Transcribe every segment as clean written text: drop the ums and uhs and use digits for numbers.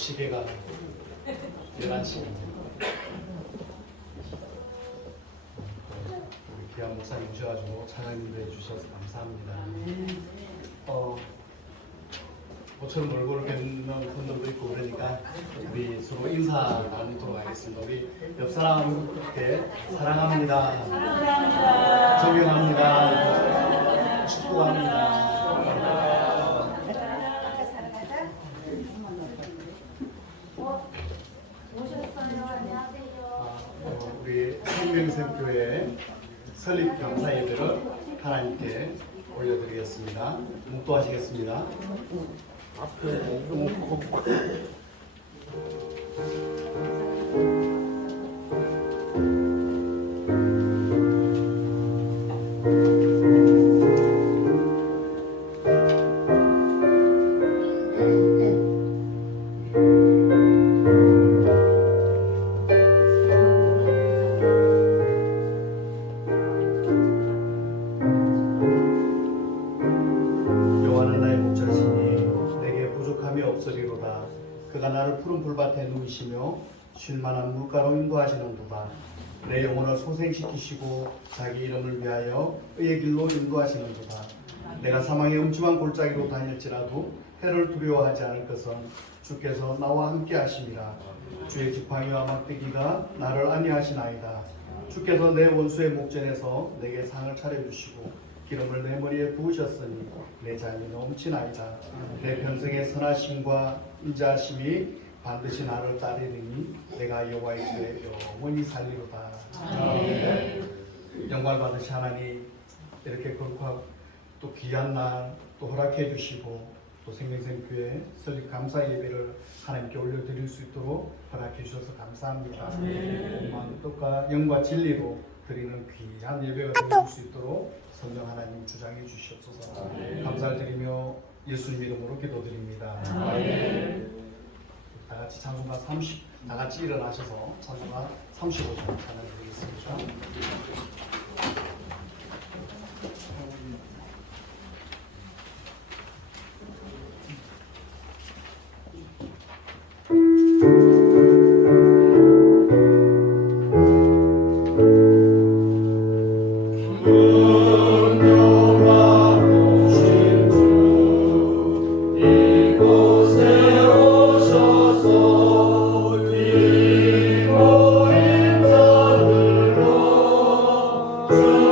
시계가 11시. 우리 귀한 목사님 오셔가지고 찬양 인도해 주셔서 감사합니다. 모처럼 얼굴을 뵙는 분들도 있고 그러니까 우리 서로 인사 나누도록 하겠습니다. 우리 옆 사람께 사랑합니다. 사랑합니다. 존경합니다. 축복합니다. 우리 생명샘교회 설립 경사 예배를 하나님께 올려드리겠습니다. 묵도하시겠습니다. 없으리로다. 그가 나를 푸른 풀밭에 누이시며 쉴만한 물가로 인도하시는도다. 내 영혼을 소생시키시고 자기 이름을 위하여 의의 길로 인도하시는도다. 내가 사망의 음침한 골짜기로 다닐지라도 해를 두려워하지 않을 것은 주께서 나와 함께 하심이라. 주의 지팡이와 막대기가 나를 안위하시나이다. 주께서 내 원수의 목전에서 내게 상을 차려주시고 기름을 내 머리에 부으셨으니 내 잔이 넘치나이다. 내 평생의 선하심과 인자하심이 반드시 나를 따르리니 내가 여호와의 집에 영원히 살리로다. 영광 받으신 하나님, 이렇게 거룩하고 또 귀한 날 또 허락해 주시고 또 생명샘교회 설립 감사 예배를 하나님께 올려드릴 수 있도록 허락해 주셔서 감사합니다. 뜻과 영과 진리로 드리는 귀한 예배가 되실 수 있도록 성령 하나님 주장해 주시옵소서. 감사를 드리며 예수님 이름으로 기도드립니다. 다 같이 찬송가 30, 다 같이 일어나셔서 찬송가 35절 찬양드리겠습니다. 주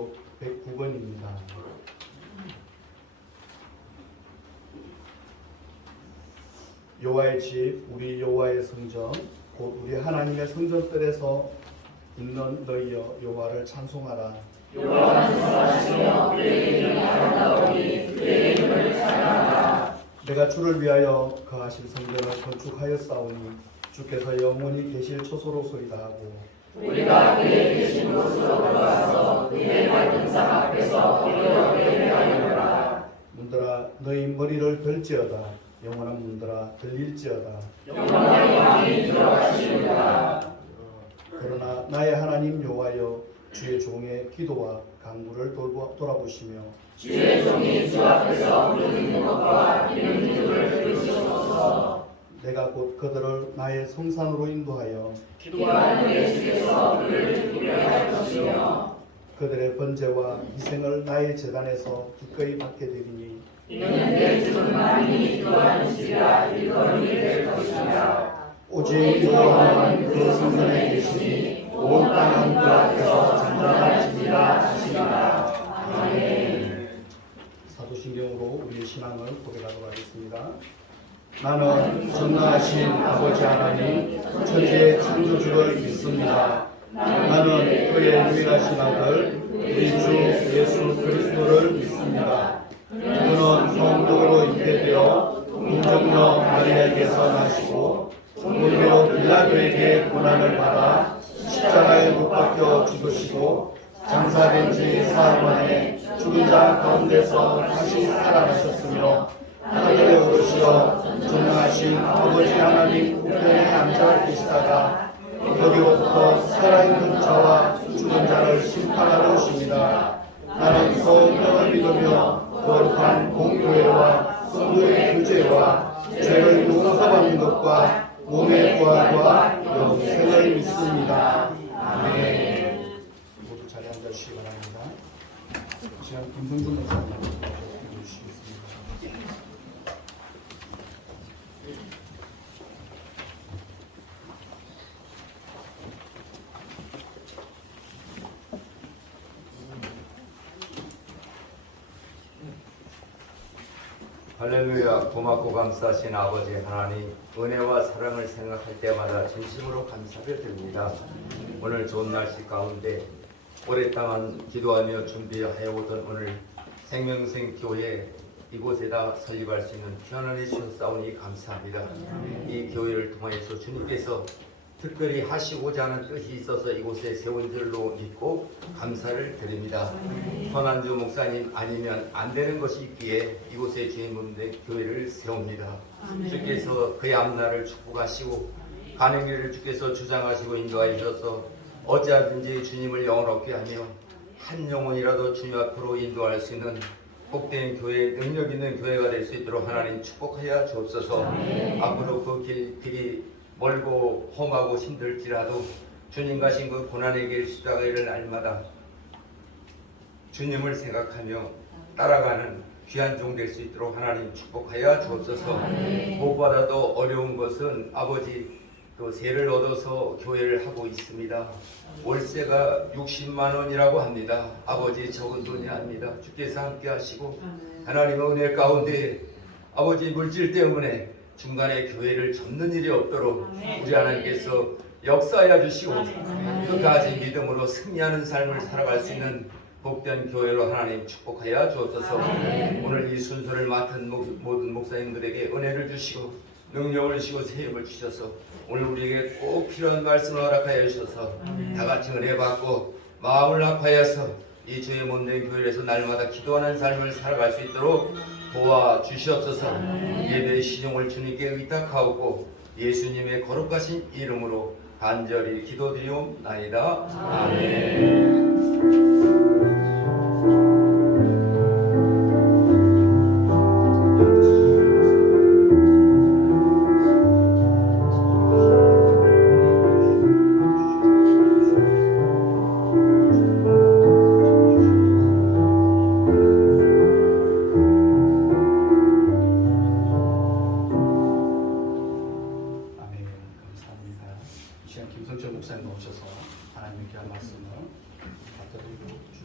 시록 109번입니다. 여호와의 집, 우리 여호와의 성전, 곧 우리 하나님의 성전들에서 있는 너희여 여호와를 찬송하라. 여호와는 선하시며 그의 이름이 아름다우니 그의 이름을 찬양하라. 내가 주를 위하여 거하실 성전을 건축하였사오니 주께서 영원히 계실 처소로소이다 하고 우리가 그의 계신 곳으로 들어가서 그의 말등상 앞에서 올려 예배하리로라. 문들아 너희 머리를 들지어다. 영원한 문들아 들릴지어다. 영원의 왕이 들어가시리로다. 그러나 나의 하나님 여호와여 주의 종의 기도와 간구를 돌아보시며 주의 종이 주 앞에서 부르짖는 것과 이른 기도를 들으시옵소서. 내가 곧 그들을 나의 성산으로 인도하여 기도하는 내 집에서 그를 듣게 할 것이며 그들의 번제와 희생을 나의 제단에서 기꺼이 받게 되리니 이는 내 주는 많이 기도하는 집이라 일거리 될 것이라. 오직 여호와는 그 성전에 계시니 온 땅은 그 앞에서 잔잔할 집이라 하시니라. 아멘. 사도신경으로 우리의 신앙을 고백하도록 하겠습니다. 나는 전능하신 아버지 하나님 천지의 창조주를 믿습니다. 나는 그의 유일하신 아들 우리 주 예수 그리스도를 믿습니다. 그는 성도로 잉태되어 동정녀 마리아에게서 나시고 본디오 빌라도에게 고난을 받아 십자가에 못 박혀 죽으시고 장사된 지 사흘 만에 죽은 자 가운데서 다시 살아나셨으며 하늘에 오르시어 전능하신 아버지 하나님 우편에 앉아 계시다가 거기로부터 살아있는 자와 죽은 자를 심판하러 오십니다. 나는 성령을 믿으며 거룩한 공교회와 성도의 교제와 죄를 용서받는 것과 몸의 부활과 영생을 믿습니다. 아멘. 모두 자리에 앉아주시기 바랍니다. 이 시간 김성준 목사님 해주시겠습니다. 할렐루야. 고맙고 감사하신 아버지 하나님, 은혜와 사랑을 생각할 때마다 진심으로 감사를 드립니다. 오늘 좋은 날씨 가운데 오랫동안 기도하며 준비하여 오던 오늘 생명생 교회 이곳에다 설립할 수 있는 편안히 주셨사오니 감사합니다. 이 교회를 통해서 주님께서 특별히 하시고자 하는 뜻이 있어서 이곳에 세운 줄로 믿고 감사를 드립니다. 선한주 목사님 아니면 안 되는 것이 있기에 이곳에 주인분들 교회를 세웁니다. 주께서 그의 앞날을 축복하시고 가는 길을 주께서 주장하시고 인도하여 주셔서 어찌하든지 주님을 영원롭게 하며 한 영혼이라도 주님 앞으로 인도할 수 있는 복된 교회, 능력 있는 교회가 될 수 있도록 하나님 축복하여 주옵소서. 앞으로 그 길이 멀고 험하고 힘들지라도 주님 가신 그 고난의 길 십자가의 날마다 주님을 생각하며 따라가는 귀한 종 될 수 있도록 하나님 축복하여 주옵소서. 무엇보다도 어려운 것은 아버지 그 세를 얻어서 교회를 하고 있습니다. 월세가 60만 원이라고 합니다. 아버지 적은 돈이 아닙니다. 주께서 함께 하시고 하나님의 은혜 가운데 아버지 물질 때문에 중간에 교회를 접는 일이 없도록 우리 하나님께서 역사하여 주시고 끝까지 믿음으로 승리하는 삶을 살아갈 수 있는 복된 교회로 하나님 축복하여 주옵소서. 오늘 이 순서를 맡은 모든 목사님들에게 은혜를 주시고 능력을 주시고 세임을 주셔서 오늘 우리에게 꼭 필요한 말씀을 허락하여 주셔서 다같이 은혜 받고 마음을 합하여서 이 주의 몸된 교회에서 날마다 기도하는 삶을 살아갈 수 있도록 도와주시옵소서. 예배의 신용을 주님께 의탁하고 예수님의 거룩하신 이름으로 간절히 기도드리옵나이다. 아멘. 김성철 목사님 나오셔서 하나님의 귀한 말씀을 받들고 주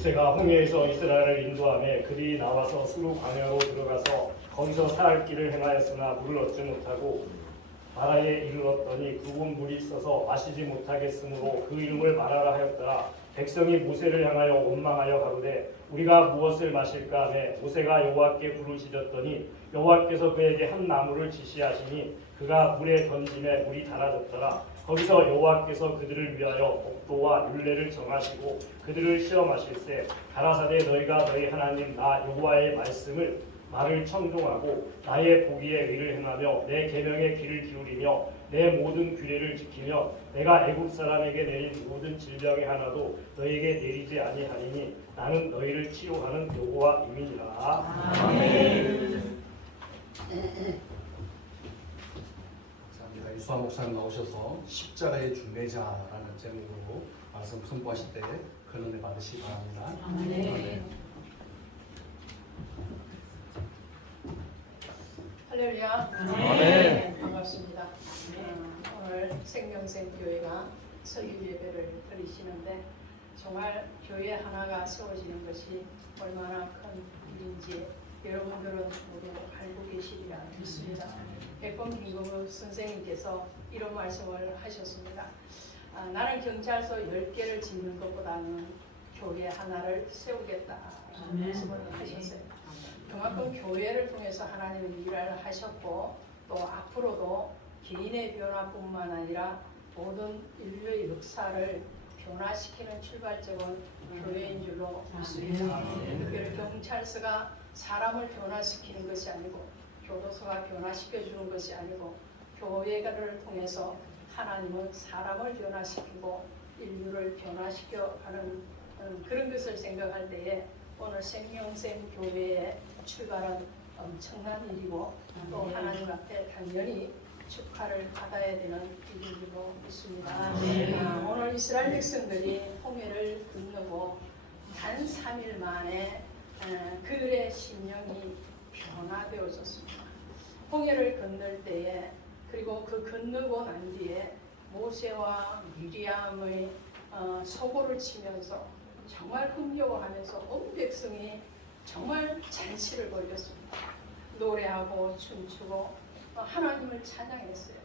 모세가 홍해에서 이스라엘을 인도하며 그들이 나와서 수르 광야로 들어가서 거기서 사할 길을 행하였으나 물을 얻지 못하고 마라에 이르렀더니 그곳 물이 있어서 마시지 못하겠으므로 그 이름을 마라라 하였더라. 백성이 모세를 향하여 원망하여 가로되 우리가 무엇을 마실까 하매 모세가 여호와께 부르짖었더니 여호와께서 그에게 한 나무를 지시하시니 그가 물에 던짐에 물이 달아졌더라. 거기서 여호와께서 그들을 위하여 옥도와 율례를 정하시고 그들을 시험하실세 가라사대 너희가 너희 하나님 나 여호와의 말을 청종하고 나의 보기에 의를 행하며 내 계명의 귀를 기울이며 내 모든 규례를 지키며 내가 애굽 사람에게 내린 모든 질병의 하나도 너희에게 내리지 아니하리니 나는 너희를 치료하는 여호와임이니라. 아멘. 감사합니다. 이수아 목사님 나오셔서 십자가의 중매자라는 제목으로 말씀 선포하실 때 큰 은혜 받으시기 바랍니다. 아멘. 할렐루야. 아멘. 반갑습니다. 오늘 생명샘교회가 설교 예배를 드리시는데 정말 교회 하나가 세워지는 것이 얼마나 큰 일인지 여러분들은 모두 알고 계시리라 믿습니다. 백범 김금우 선생님께서 이런 말씀을 하셨습니다. 나는 경찰서 10개를 짓는 것보다는 교회 하나를 세우겠다라는 말씀을 하셨어요. 그만큼 교회를 통해서 하나님은 일을 하셨고 또 앞으로도 개인의 변화뿐만 아니라 모든 인류의 역사를 변화시키는 출발점은 교회인 줄로 믿습니다. 특별히 경찰서가 사람을 변화시키는 것이 아니고 교도소가 변화시켜주는 것이 아니고 교회를 통해서 하나님은 사람을 변화시키고 인류를 변화시켜가는 그런 것을 생각할 때에 오늘 생명샘 교회에 출발한 엄청난 일이고 또 하나님 앞에 당연히 축하를 받아야 되는 일이라고 믿습니다. 오늘 이스라엘 백성들이 홍해를 건너고 단 3일 만에 그들의 심령이 변화되어졌습니다. 홍해를 건널 때에 그리고 그 건너고 난 뒤에 모세와 미리암의 소고를 치면서 정말 흥겨워하면서 온 백성이 정말 잔치를 벌였습니다. 노래하고 춤추고 하나님을 찬양했어요.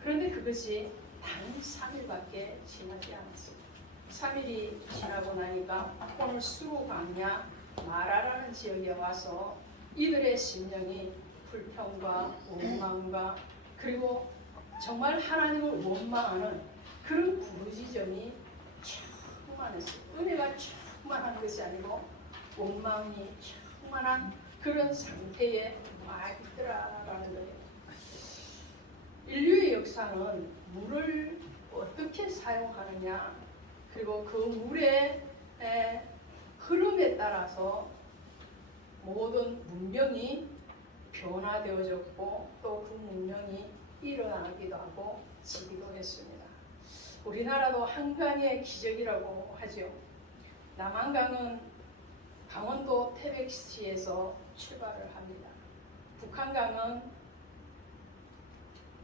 그런데 그것이 단 3일밖에 지나지 않았어요. 3일이 지나고 나니까 오늘 수르 광야 마라라는 지역에 와서 이들의 심령이 불평과 원망과 그리고 정말 하나님을 원망하는 그런 부르짖음이 충만했어요. 은혜가 충만한 것이 아니고 원망이 충만한 그런 상태에 와 있더라라는 거예요. 인류의 역사는 물을 어떻게 사용하느냐 그리고 그 물의 흐름에 따라서 모든 문명이 변화되어졌고 또 그 문명이 일어나기도 하고 지기도 했습니다. 우리나라도 한강의 기적이라고 하죠. 남한강은 강원도 태백시에서 출발을 합니다. 북한강은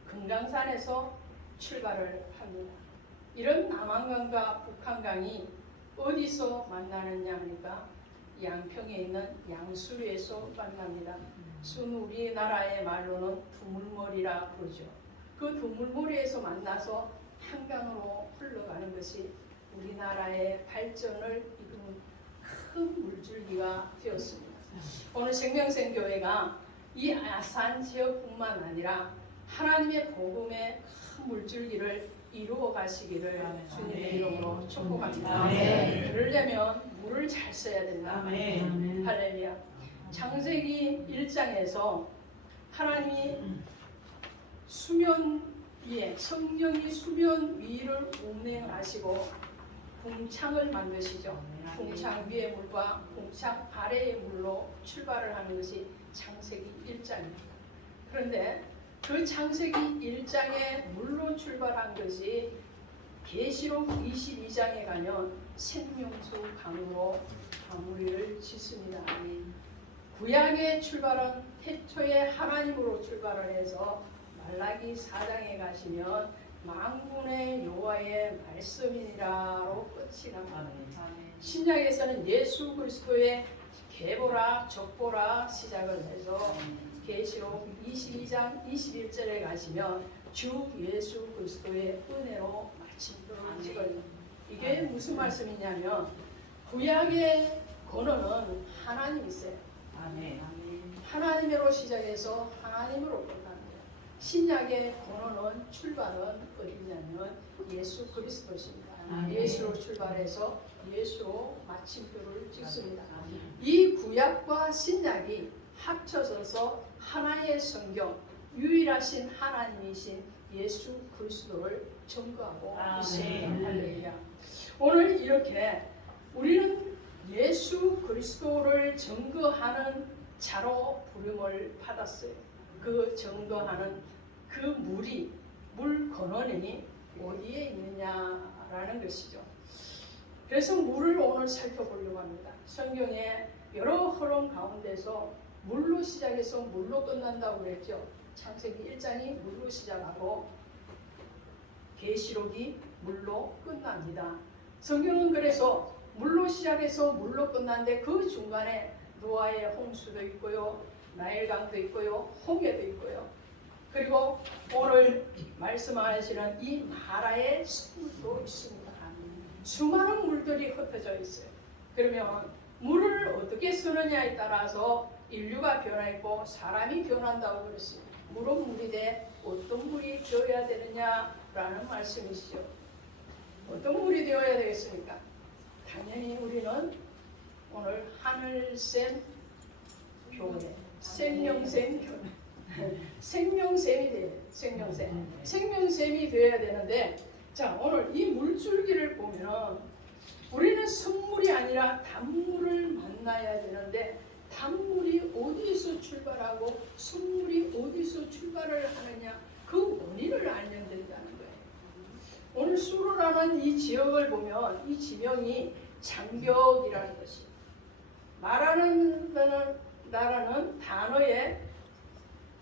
금강산에서 출발을 합니다. 이런 남한강과 북한강이 어디서 만나느냐 하니까 양평에 있는 양수리에서 만납니다. 우리나라의 말로는 두물머리라 부르죠. 그 두물머리에서 만나서 한강으로 흘러가는 것이 우리나라의 발전을 이루는 큰 물줄기가 되었습니다. 오늘 생명샘교회가 이 아산 지역뿐만 아니라 하나님의 복음의 큰 물줄기를 이루어 가시기를 주님의 이름으로 축복합니다. 그러려면 물을 잘 써야 된다. 할렐루야. 창세기 1장에서 하나님이 수면 위에 성령이 수면 위를 운행하시고 궁창을 만드시죠. 궁창 위의 물과 궁창 아래의 물로 출발을 하는 것이 창세기 1장입니다. 그런데 그 창세기 1장의 물로 출발한 것이 계시록 22장에 가면 생명수 강으로 마무리를 짓습니다. 구약의 출발은 태초에 하나님으로 출발을 해서 말라기 4장에 가시면 만군의 여호와의 말씀이라로 끝이 납니다. 신약에서는 예수 그리스도의 계보라 적보라 시작을 해서 계시록 22장 21절에 가시면 주 예수 그리스도의 은혜로 마침표를 찍어요. 이게 무슨 말씀이냐면 구약의 권어는 하나님이세요. 하나님으로 시작해서 하나님으로 끝납니다. 신약의 권어는 출발은 어디냐면 예수 그리스도십니다. 예수로 출발해서 예수로 마침표를 찍습니다. 이 구약과 신약이 합쳐져서 하나의 성경, 유일하신 하나님이신 예수 그리스도를 증거하고 있습니다. 할렐루야. 오늘 이렇게 우리는 예수 그리스도를 증거하는 자로 부름을 받았어요. 그 증거하는 그 물 근원이 어디에 있느냐라는 것이죠. 그래서 물을 오늘 살펴보려고 합니다. 성경에 여러 흐름 가운데서 물로 시작해서 물로 끝난다고 그랬죠. 창세기 1장이 물로 시작하고 계시록이 물로 끝납니다. 성경은 그래서 물로 시작해서 물로 끝났는데 그 중간에 노아의 홍수도 있고요, 나일강도 있고요, 홍해도 있고요. 그리고 오늘 말씀하시는 이 나라의 숲도 있습니다. 수많은 물들이 흩어져 있어요. 그러면 물을 어떻게 쓰느냐에 따라서 인류가 변화했고 사람이 변한다고 그랬어요. 물은 물이 돼 어떤 물이 되어야 되느냐라는 말씀이시죠. 어떤 물이 되어야 되겠습니까? 당연히 우리는 오늘 하늘샘 교회, 생명샘 교회, 생명샘이 돼요. 생명샘이 되어야 되는데, 자, 오늘 이 물줄기를 보면 우리는 성물이 아니라 단물을 만나야 되는데, 단물이 어디서 출발하고 성물이 어디서 출발을 하느냐, 그 원인을 알면 된다는 거예요. 오늘 수로라는 이 지역을 보면 이 지명이 장벽이라는 것이, 말하는 나라는 단어의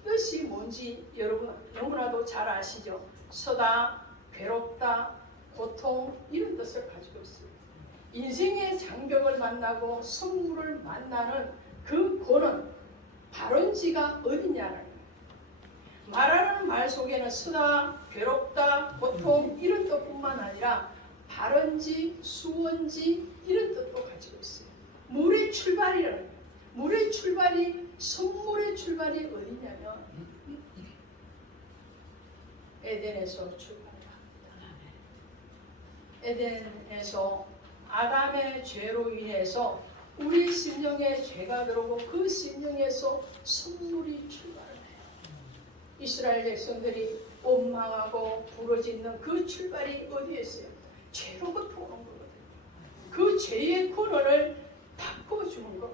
뜻이 뭔지 여러분 너무나도 잘 아시죠? 서다, 괴롭다, 고통, 이런 뜻을 가지고 있어요. 인생의 장벽을 만나고 성물을 만나는 그 고는 발원지가 어디냐는 거예요. 말하는 말 속에는 서다, 괴롭다, 고통, 이런 뜻뿐만 아니라 발원지, 수원지, 이런 뜻도 가지고 있어요. 물의 출발이라는 거예요. 물의 출발이, 성물의 출발이 어디냐면 에덴에서 출발합니다. 에덴에서 아담의 죄로 인해서 우리 심령에 죄가 들어오고 그 심령에서 성물이 출발을 해요. 이스라엘 백성들이 원망하고 부러지는 그 출발이 어디에 있어요? 죄로부터 오는 거거든요. 그 죄의 근원을 바꿔주는 것,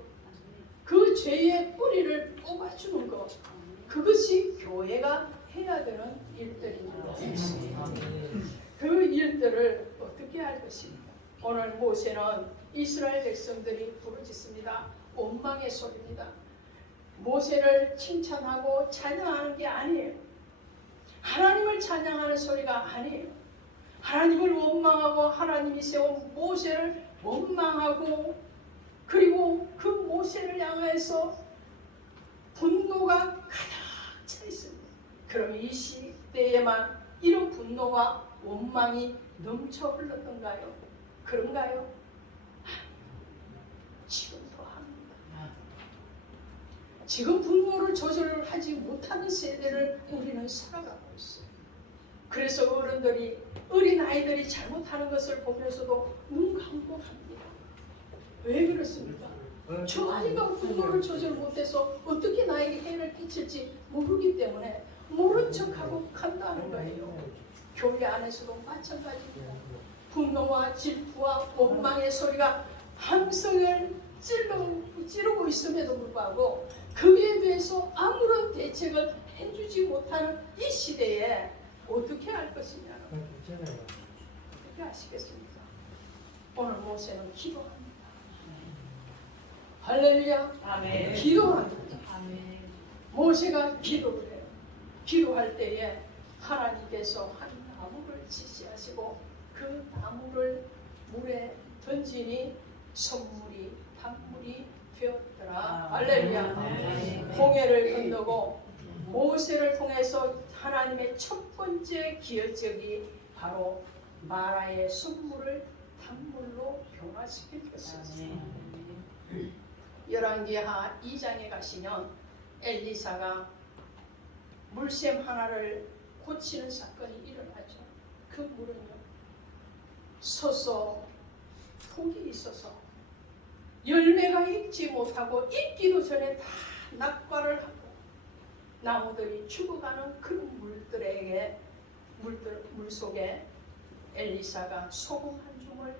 그 죄의 뿌리를 뽑아주는 것, 그것이 교회가 해야 되는 일들입니다. 그 일들을 어떻게 할 것입니까? 오늘 모세는 이스라엘 백성들이 부르짖습니다. 원망의 소리입니다. 모세를 칭찬하고 찬양하는 게 아니에요. 하나님을 찬양하는 소리가 아니에요. 하나님을 원망하고 하나님이 세운 모세를 원망하고, 그리고 그 모세를 향해서 분노가 가득 차 있습니다. 그럼 이 시대에만 이런 분노와 원망이 넘쳐 흘렀던가요? 그런가요? 지금도 합니다. 지금 분노를 조절하지 못하는 세대를 우리는 살아가고 있어요. 그래서 어른들이, 어린 아이들이 잘못하는 것을 보면서도 눈 감고 합니다. 왜 그렇습니까? 저 아이가 분노를 조절 못해서 어떻게 나에게 해를 끼칠지 모르기 때문에 모른 척하고 간다는 거예요. 교회 안에서도 마찬가지입니다. 분노와 질투와 원망의 소리가 함성을 찌르고 있음에도 불구하고 거기에 대해서 아무런 대책을 해주지 못하는 이 시대에 어떻게 할 것이냐, 어떻게 하시겠습니까? 오늘 모세는 기도합니다. 할렐루야. 아멘. 기도합니다. 아멘. 모세가 기도를 해요. 기도할 때에 하나님께서 한 나무 지시하시고 그 나무를 물에 던지니 선물이 단물이 되었더라. 할렐루야. 홍해를 건너고 모세를 통해서 하나님의 첫 번째 기여적이 바로 마라의 순물을 단물로 변화시킬 것이었습니다. 열왕기하 2장에 가시면 엘리사가 물샘 하나를 고치는 사건이 일어나죠. 그 물은요, 서서 독이 있어서 열매가 익지 못하고 익기도 전에 다 낙과를 하고 나무들이 죽어가는 그런 물 속에 엘리사가 소금 한 줌을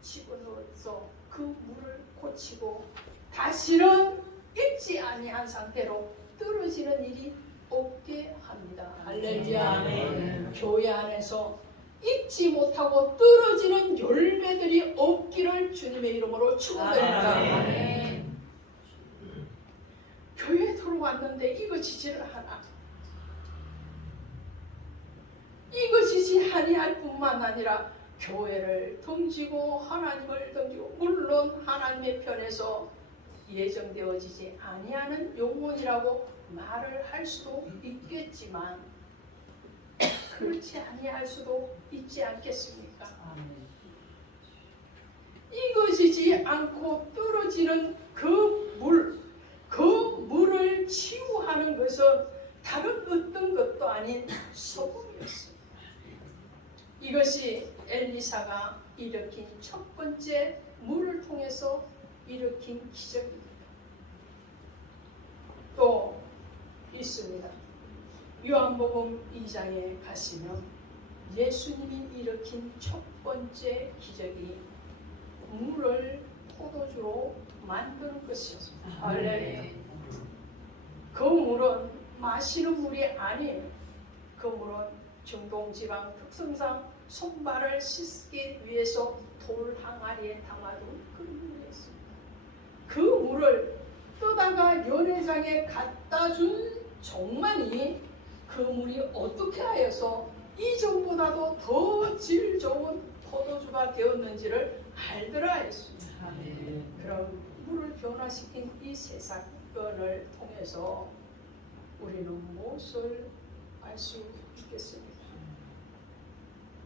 집어넣어서 그 물을 고치고 다시는 익지 아니한 상태로 떨어지는 일이 없게 합니다. 할렐루야. 교회 안에서 익지 못하고 떨어지는 열매들이 없기를 주님의 이름으로 축원드립니다. 교회에 들어왔는데 이거지지를 하나, 이거지지 아니할 뿐만 아니라 교회를 던지고 하나님을 던지고, 물론 하나님의 편에서 예정되어지지 아니하는 영혼이라고 말을 할 수도 있겠지만 그렇지 아니할 수도 있지 않겠습니까? 익어지지 않고 떨어지는 그 물을 치유하는 것은 다른 어떤 것도 아닌 소금이었습니다. 이것이 엘리사가 일으킨 첫 번째 물을 통해서 일으킨 기적입니다. 또 있습니다. 요한복음 2장에 가시면 예수님이 일으킨 첫 번째 기적이 물을 포도주로 만드는 것이었습니다. 할렐루야. 그 물은 마시는 물이 아니에요. 그 물은 중동지방 특성상 손발을 씻기 위해서 돌 항아리에 담아둔 그런 물이었습니다. 그 물을 떠다가 연회장에 갖다 준 종만이 그 물이 어떻게 하여서 이전보다도 더 질 좋은 포도주가 되었는지를 알더라 했습니다. 그럼 물을 변화시킨 이 세 사건을 통해서 우리는 무엇을 알 수 있겠습니까?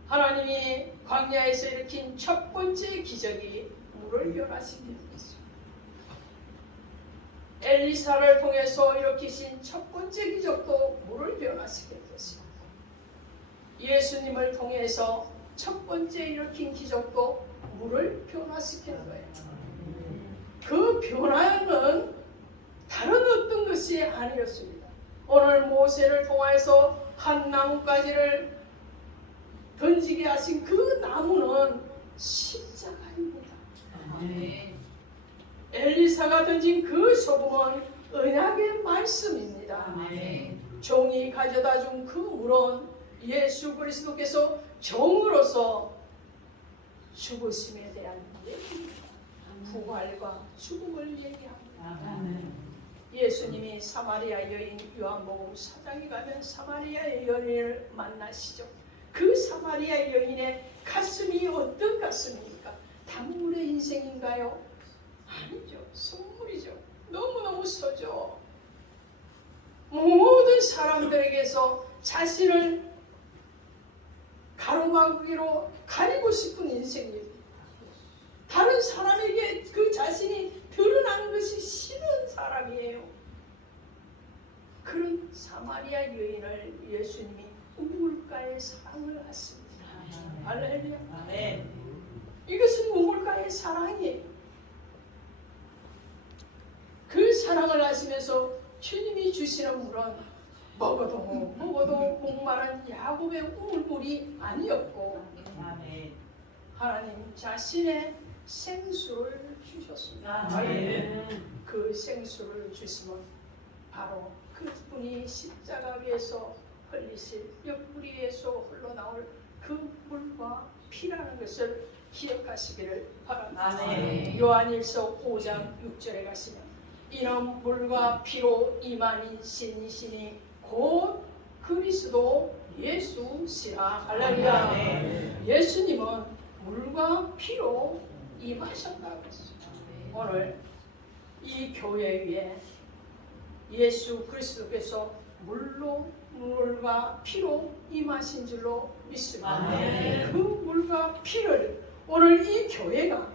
하나님이 광야에서 일으킨 첫 번째 기적이 물을 변화시키는 것입니다. 엘리사를 통해서 일으키신 첫 번째 기적도 물을 변화시키는 것입니다. 예수님을 통해서 첫 번째 일으킨 기적도 물을 변화시키는 거예요. 그 변화는 다른 어떤 것이 아니었습니다. 오늘 모세를 통해서 한 나뭇가지를 던지게 하신 그 나무는 십자가입니다. 엘리사가 던진 그 소금은 언약의 말씀입니다. 종이 가져다 준 그 물은 예수 그리스도께서 종으로서 죽으심에 대한 얘기입니다. 부활과 죽음을 얘기합니다. 예수님이 사마리아 여인, 요한복음 4장에 가면 사마리아 여인을 만나시죠. 그 사마리아 여인의 가슴이 어떤 가슴입니까? 단물의 인생인가요? 아니죠. 선물이죠. 너무너무 서죠. 모든 사람들에게서 자신을 가로막기로 가리고 싶은 인생입니다. 다른 사람에게 그 자신이 드러나는 것이 싫은 사람이에요. 그런 사마리아 여인을 예수님이 우물가의 사랑을 하십니다. 할렐루야. 이것은 우물가의 사랑이에요. 그 사랑을 하시면서 주님이 주시는 물은 먹어도 목마른 야곱의 우물물이 아니었고 하나님 자신의 생수를 주셨습니다. 그 생수를 주시면 바로 그분이 십자가 위에서 흘리실 옆구리 위에서 흘러나올 그 물과 피라는 것을 기억하시기를 바랍니다. 요한일서 5장 6절에 가시면 이는 물과 피로 임하신 신이시니 곧 그리스도 예수시라. 할렐루야. 예수님은 물과 피로 임하셨다고 했습니다. 오늘 이 교회 위에 예수 그리스도께서 물과 피로 임하신 줄로 믿습니다. 그 물과 피를 오늘 이 교회가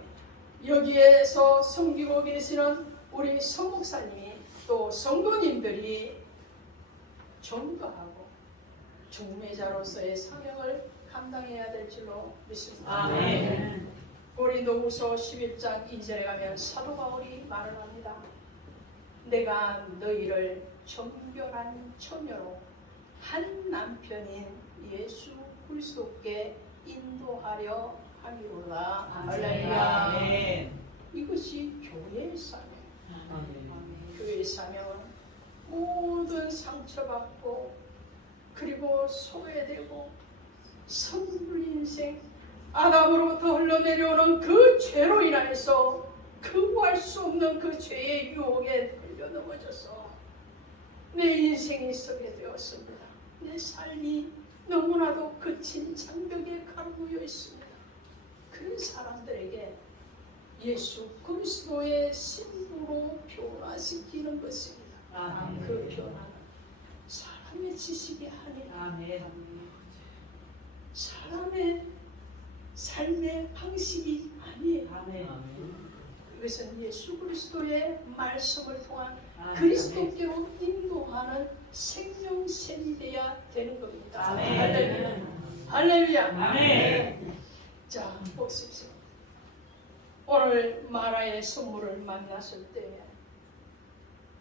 여기에서 섬기고 계시는 우리 성목사님이 또 성도님들이 전도하고 중매자로서의 사명을 감당해야 될 줄로 믿습니다. 고린도후서 11장 2절에 가면 사도 바울이 말을 합니다. 내가 너희를 정결한 처녀로 한 남편인 예수 그리스도께 인도하려 하리로다. 할렐루야. 이것이 교회의 사명. 교회의 사명은 모든 상처받고 그리고 소외되고 선물 인생 아담으로부터 흘러내려오는 그 죄로 인하여서 거부할 수 없는 그 죄의 유혹에 걸려 넘어져서 내 인생이 서게 되었습니다. 내 삶이 너무나도 거친 장벽에 가로놓여 있습니다. 그런 사람들에게 예수 그리스도의 신부로 변화시키는 것입니다. 그 변화는 사람의 지식이 아니라 사람의 삶의 방식이 아니에요. 그것은 예수 그리스도의 말씀을 통한 그리스도께로 인도하는 생명샘이 되어야 되는 겁니다. 할렐루야. 할렐루야. 자, 보십시오. 오늘 마라의 선물을 만났을 때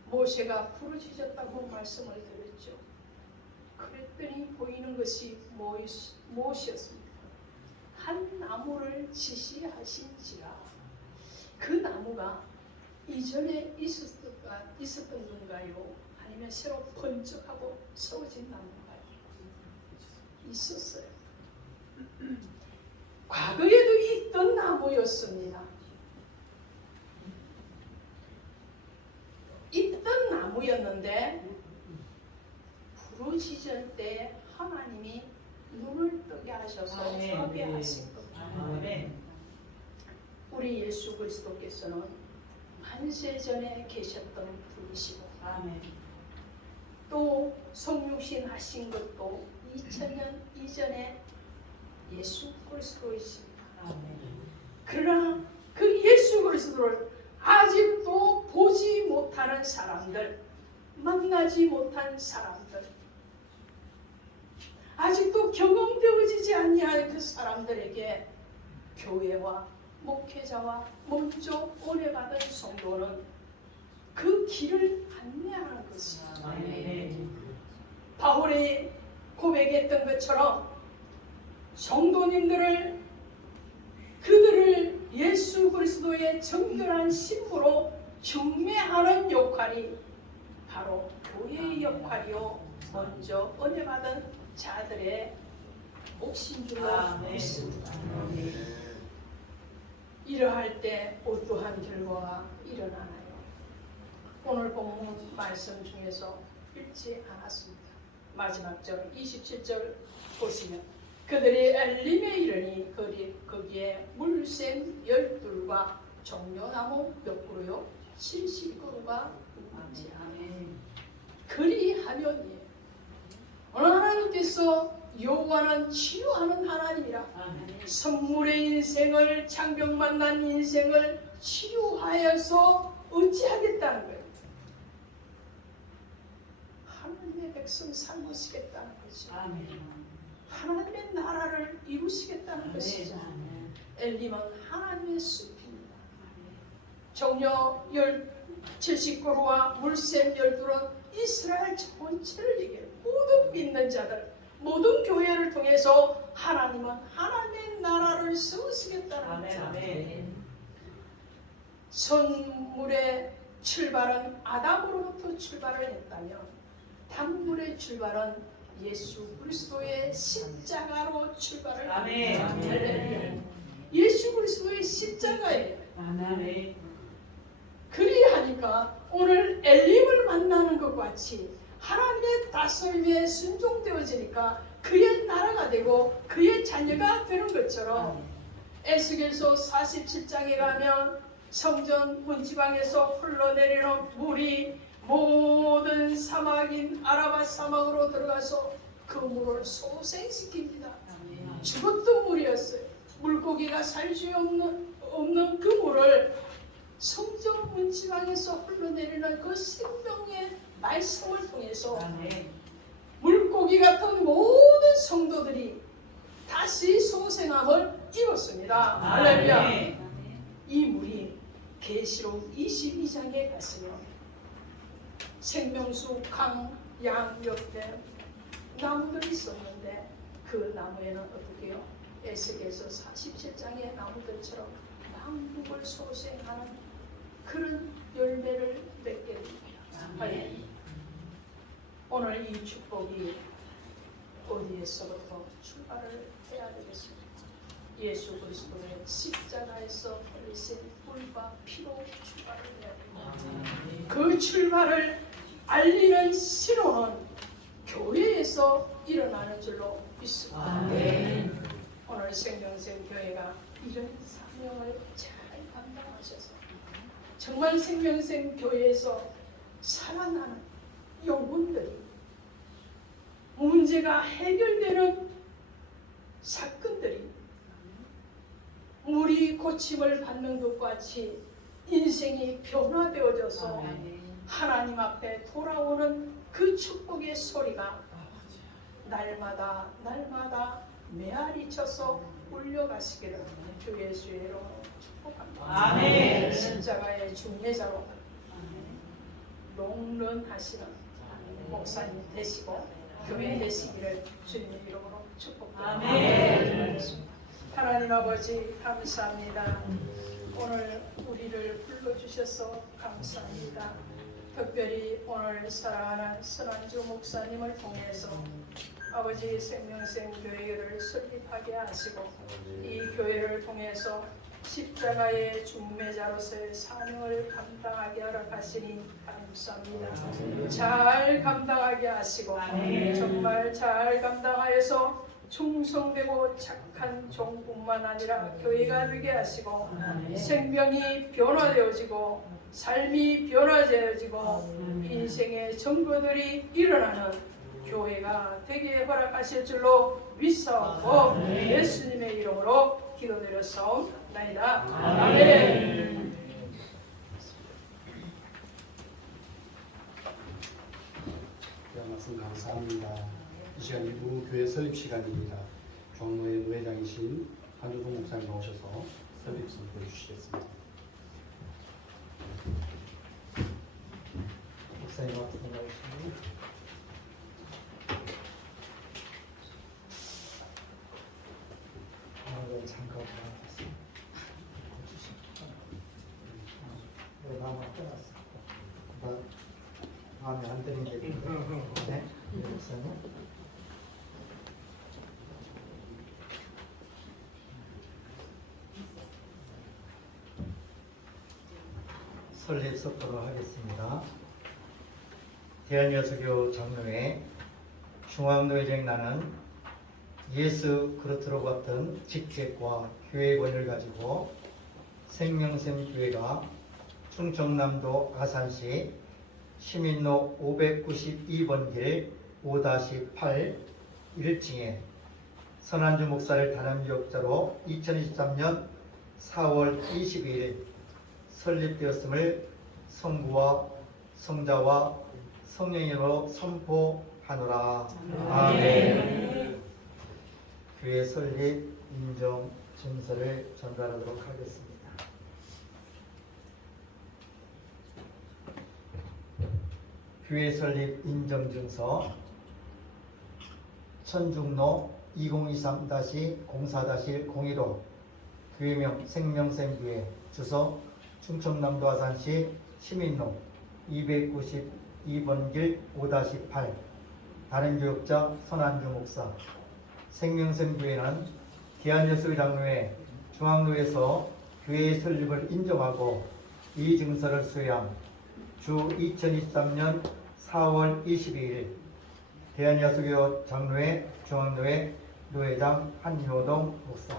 모세가 부르짖었다고 말씀을 드렸죠. 그랬더니 보이는 것이 무엇이었습니까? 한 나무를 지시하신지라. 그 나무가 이전에 있었던 건가요? 아니면 새로 번쩍하고 세워진 나무인가요? 있었어요. 과거에도 있던 나무였습니다. 있던 나무였는데 부르짖을 때 하나님이 눈을 뜨게 하셔서 하게 하신 겁니다. 우리 예수 그리스도께서는 만세전에 계셨던 분이시고 또 성육신 하신 것도 2000년 이전에 예수 그리스도이십니다. 그러나 그 예수 그리스도를 아직도 보지 못하는 사람들, 만나지 못한 사람들, 아직도 경험되어지지 아니할 그 사람들에게 교회와 목회자와 먼저 은혜받은 성도는 그 길을 안내하는 것입니다. 바울이 고백했던 것처럼 성도님들을 그들을 예수 그리스도의 정결한 신부로 중매하는 역할이 바로 교회의 역할이요 먼저 은혜받은 자들의 몫인 줄로 믿습니다. 이러할 때 어떠한 결과가 일어나나요? 오늘 본문 말씀 중에서 읽지 않았습니다. 마지막 절 27절 보시면 그들이 엘림에 이르니 거기에 물샘 12과 종려나무 몇 그루요? 70그루가 있는지. 그리하면이 오늘 하나님께서 여호와는 치유하는 하나님이라. 선물의 인생을 장벽 만난 인생을 치유하여서 어찌하겠다는 거예요. 하나님의 백성 삼으시겠다는 것이죠. 하나님의 나라를 이루시겠다는 것이죠. 엘림은 하나님의 숲입니다. 종려 70그루와 물샘 12그루는 이스라엘 전체를 얘기해요. 모든 믿는 자들, 모든 교회를 통해서 하나님은 하나님의 나라를 세우시겠다는 거죠. 선물의 출발은 아담으로부터 출발을 했다면 단물의 출발은 예수 그리스도의 십자가로 출발을 합니다. 예수 그리스도의 십자가예요. 그리하니까 오늘 엘림을 만나는 것 같이 하나님의 다스림에 순종되어지니까 그의 나라가 되고 그의 자녀가 되는 것처럼 에스겔서 47장에 가면 성전 문지방에서 흘러내리는 물이 모든 사막인 아라바 사막으로 들어가서 그 물을 소생시킵니다. 죽었던 물이었어요. 물고기가 살 수 없는 그 물을 성전 문지방에서 흘러내리는 그 생명의 말씀을 통해서 물고기 같은 모든 성도들이 다시 소생함을 이뤘습니다. 할렐루야. 이 물이 계시록 22장에 갔으면 생명수 강, 양 옆에 나무들이 있었는데 그 나무에는 어떻게 해요? 에스겔서 47장의 나무들처럼 만국을 소생하는 그런 열매를 맺게 됩니다. 오늘 이 축복이 어디에서부터 출발을 해야 되겠습니까? 예수 그리스도의 십자가에서 흘리신 뿔과 피로 출발을 해야 됩니다. 그 출발을 알리는 신호는 교회에서 일어나는 줄로 믿습니다. 오늘 생명샘 교회가 이런 사명을 잘 감당하셔서 정말 생명샘 교회에서 살아나는 영혼들이 문제가 해결되는 사건들이 물이 고침을 받는 것과 같이 인생이 변화되어져서 하나님 앞에 돌아오는 그 축복의 소리가 날마다 메아리 쳐서 울려가시기를 주 예수의 이름으로 축복합니다. 십자가의 중매자로 롱런하시는 목사님 되시고 교회 되시기를 주님의 이름으로 축복합니다. 하나님 아버지 감사합니다. 오늘 우리를 불러주셔서 감사합니다. 특별히 오늘 사랑하는 선한주 목사님을 통해서 아버지 생명샘 교회를 설립하게 하시고 이 교회를 통해서 십자가의 중매자로서의 사명을 감당하게 하러 가시니 감사합니다. 잘 감당하게 하시고 정말 잘 감당하여서 충성되고 착한 종뿐만 아니라 교회가 되게 하시고 생명이 변화되어지고 삶이 변화되어지고 인생의 정거들이 일어나는 교회가 되게 허락하실 줄로 믿사오고 예수님의 이름으로 기도드렸사옵나이다. 아멘. 말씀 감사합니다. 이 시간 일부 교회 설립 시간입니다. 종로의 노회장이신 한주동 목사님 나오셔서 설립 선포해 주시겠습니다. 목사님 앞으로 나오시고 잠깐 나왔습니다. 네, 마음 떠났습니다. 마음에 안 드는 게 있는데, 네, 목사님. 설립 선포를 하겠습니다. 대한여수교 장로회 중앙노회장 나는 예수 그리스도 같은 직책과 교회권을 가지고 생명샘 교회가 충청남도 아산시 시민로 592번 길 5-8 1층에 선한주 목사를 단임교역자로 2023년 4월 22일 설립되었음을 성부와 성자와 성령으로 선포하노라. 아멘. 교회 설립 인정 증서를 전달하도록 하겠습니다. 교회 설립 인정 증서 천중로 2023-04-01호 교회명 생명샘교회 주소 충청남도 아산시 시민로 292번 길 5-8 단임교역자 선한주 목사. 생명샘교회는 대한여수 장로회 중앙로에서 교회의 설립을 인정하고 이 증서를 수여한 주 2023년 4월 22일 대한여수교 장로회 중앙교회 노회장 한효동 목사.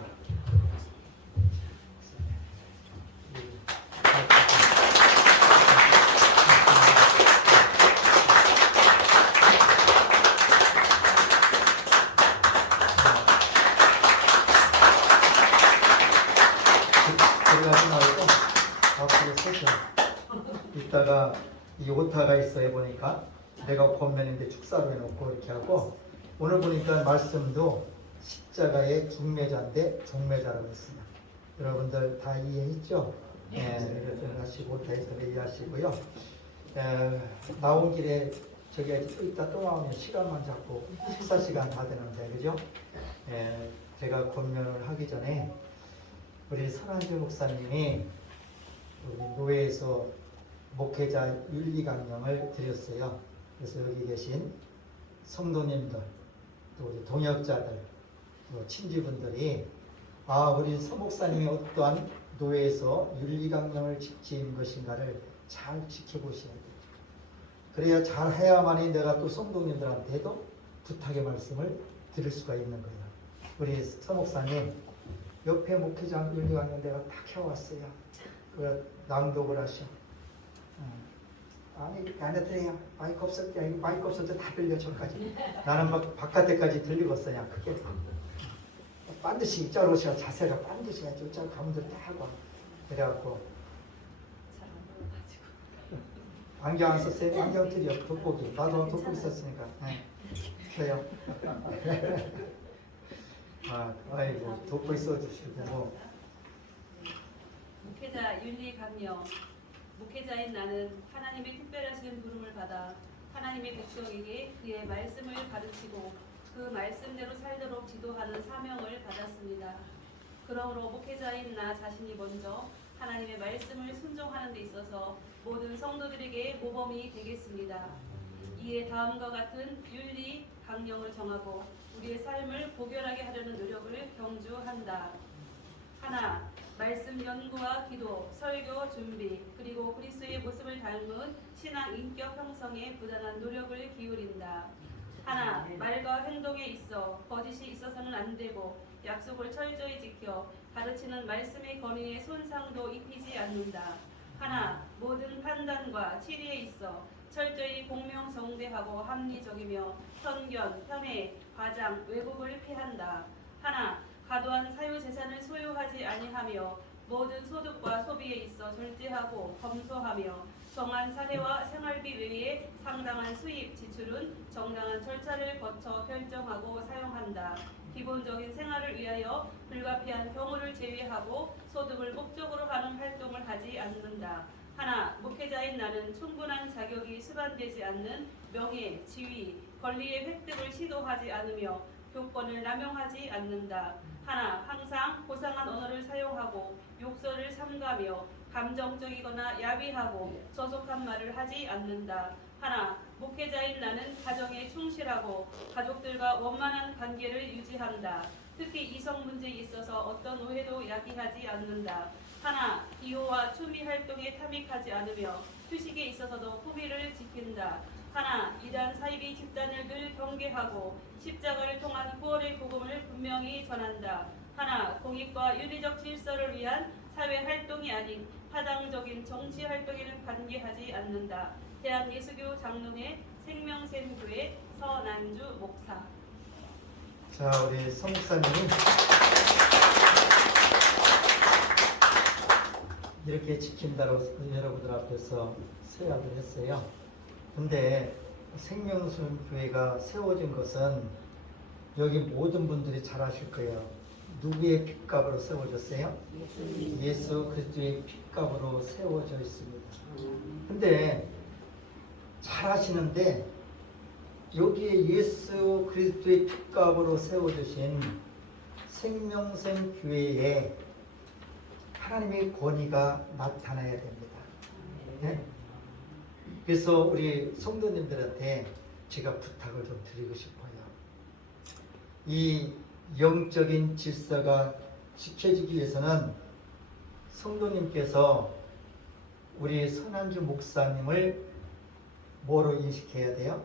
들어가지 말고 앞으로 서서 이따가 이 오타가 있어 보니까 내가 권면인데 축사로 해놓고 이렇게 하고 오늘 보니까 말씀도 십자가의 중매자인데 종매자라고 했습니다. 여러분들 다 이해했죠? 네, 이렇게 하시고 데이터를 이해하시고요. 나온 길에 저기 이따 또 나오면 시간만 잡고 식사 시간 다 되는데 그죠? 제가 권면을 하기 전에 우리 설한주 목사님이 우리 노회에서 목회자 윤리 강령을 드렸어요. 그래서 여기 계신 성도님들, 또 우리 동역자들, 또 친지분들이 우리 서 목사님이 어떠한 노회에서 윤리 강령을 지킨 것인가를 잘 지켜보셔야 돼요. 그래야 잘 해야만이 내가 또 성도님들한테도 부탁의 말씀을 드릴 수가 있는 거예요. 우리 서 목사님 옆에 목회장 윤리 강령 내가 다 켜왔어요. 그 낭독을 하셔. 아니 안 해드려요. 마이크 없을 때 마이크 없을 때 다 들려 저까지. 나는 막 바깥에까지 들리겠어 그냥 크게. 반드시 이쪽으로 오셔. 자세가 반드시 해야지. 이쪽 가운데 딱 하고. 그래갖고 안경 안 썼어요? 안경 드려. 돋보기. 나도 돋보기 썼으니까. 써요. 아이고 돋보기 써주시고. 목회자 윤리 강령. 목회자인 나는 하나님의 특별하신 부름을 받아 하나님의 백성에게 그의 말씀을 가르치고 그 말씀대로 살도록 지도하는 사명을 받았습니다. 그러므로 목회자인 나 자신이 먼저 하나님의 말씀을 순종하는 데 있어서 모든 성도들에게 모범이 되겠습니다. 이에 다음과 같은 윤리 강령을 정하고 우리의 삶을 보결하게 하려는 노력을 경주한다. 하나, 말씀 연구와 기도, 설교 준비, 그리고 그리스도의 모습을 닮은 신앙 인격 형성에 부단한 노력을 기울인다. 하나, 말과 행동에 있어 거짓이 있어서는 안 되고 약속을 철저히 지켜 가르치는 말씀의 권위에 손상도 입히지 않는다. 하나, 모든 판단과 치리에 있어 철저히 공명정대하고 합리적이며 편견, 편애, 과장, 왜곡을 피한다. 하나, 과도한 사유재산을 소유하지 아니하며 모든 소득과 소비에 있어 절제하고 검소하며 정한 사례와 생활비 외에 상당한 수입, 지출은 정당한 절차를 거쳐 결정하고 사용한다. 기본적인 생활을 위하여 불가피한 경우를 제외하고 소득을 목적으로 하는 활동을 하지 않는다. 하나, 목회자인 나는 충분한 자격이 수반되지 않는 명예, 지위, 권리의 획득을 시도하지 않으며 교권을 남용하지 않는다. 하나, 항상 고상한 언어를 사용하고 욕설을 삼가며 감정적이거나 야비하고 저속한 말을 하지 않는다. 하나, 목회자인 나는 가정에 충실하고 가족들과 원만한 관계를 유지한다. 특히 이성 문제에 있어서 어떤 오해도 야기하지 않는다. 하나, 기호와 추미 활동에 탐닉하지 않으며 휴식에 있어서도 후비를 지킨다. 하나, 이단 사이비 집단을 늘 경계하고 십자가를 통한 구원의 복음을 분명히 전한다. 하나, 공익과 윤리적 질서를 위한 사회 활동이 아닌 파당적인 정치 활동에는 관계하지 않는다. 대한예수교 장로회 생명샘교회 서난주 목사. 자, 우리 서 목사님이 이렇게 지킨다고 여러분들 앞에서 서약을 했어요. 근데 생명샘교회가 세워진 것은 여기 모든 분들이 잘 아실 거예요. 누구의 핏값으로 세워졌어요? 예수 그리스도의 핏값으로 세워져 있습니다. 근데 잘 아시는데 여기에 예수 그리스도의 핏값으로 세워주신 생명샘 교회에 하나님의 권위가 나타나야 됩니다. 네? 그래서 우리 성도님들한테 제가 부탁을 좀 드리고 싶어요. 이 영적인 질서가 지켜지기 위해서는 성도님께서 우리 선한주 목사님을 뭐로 인식해야 돼요?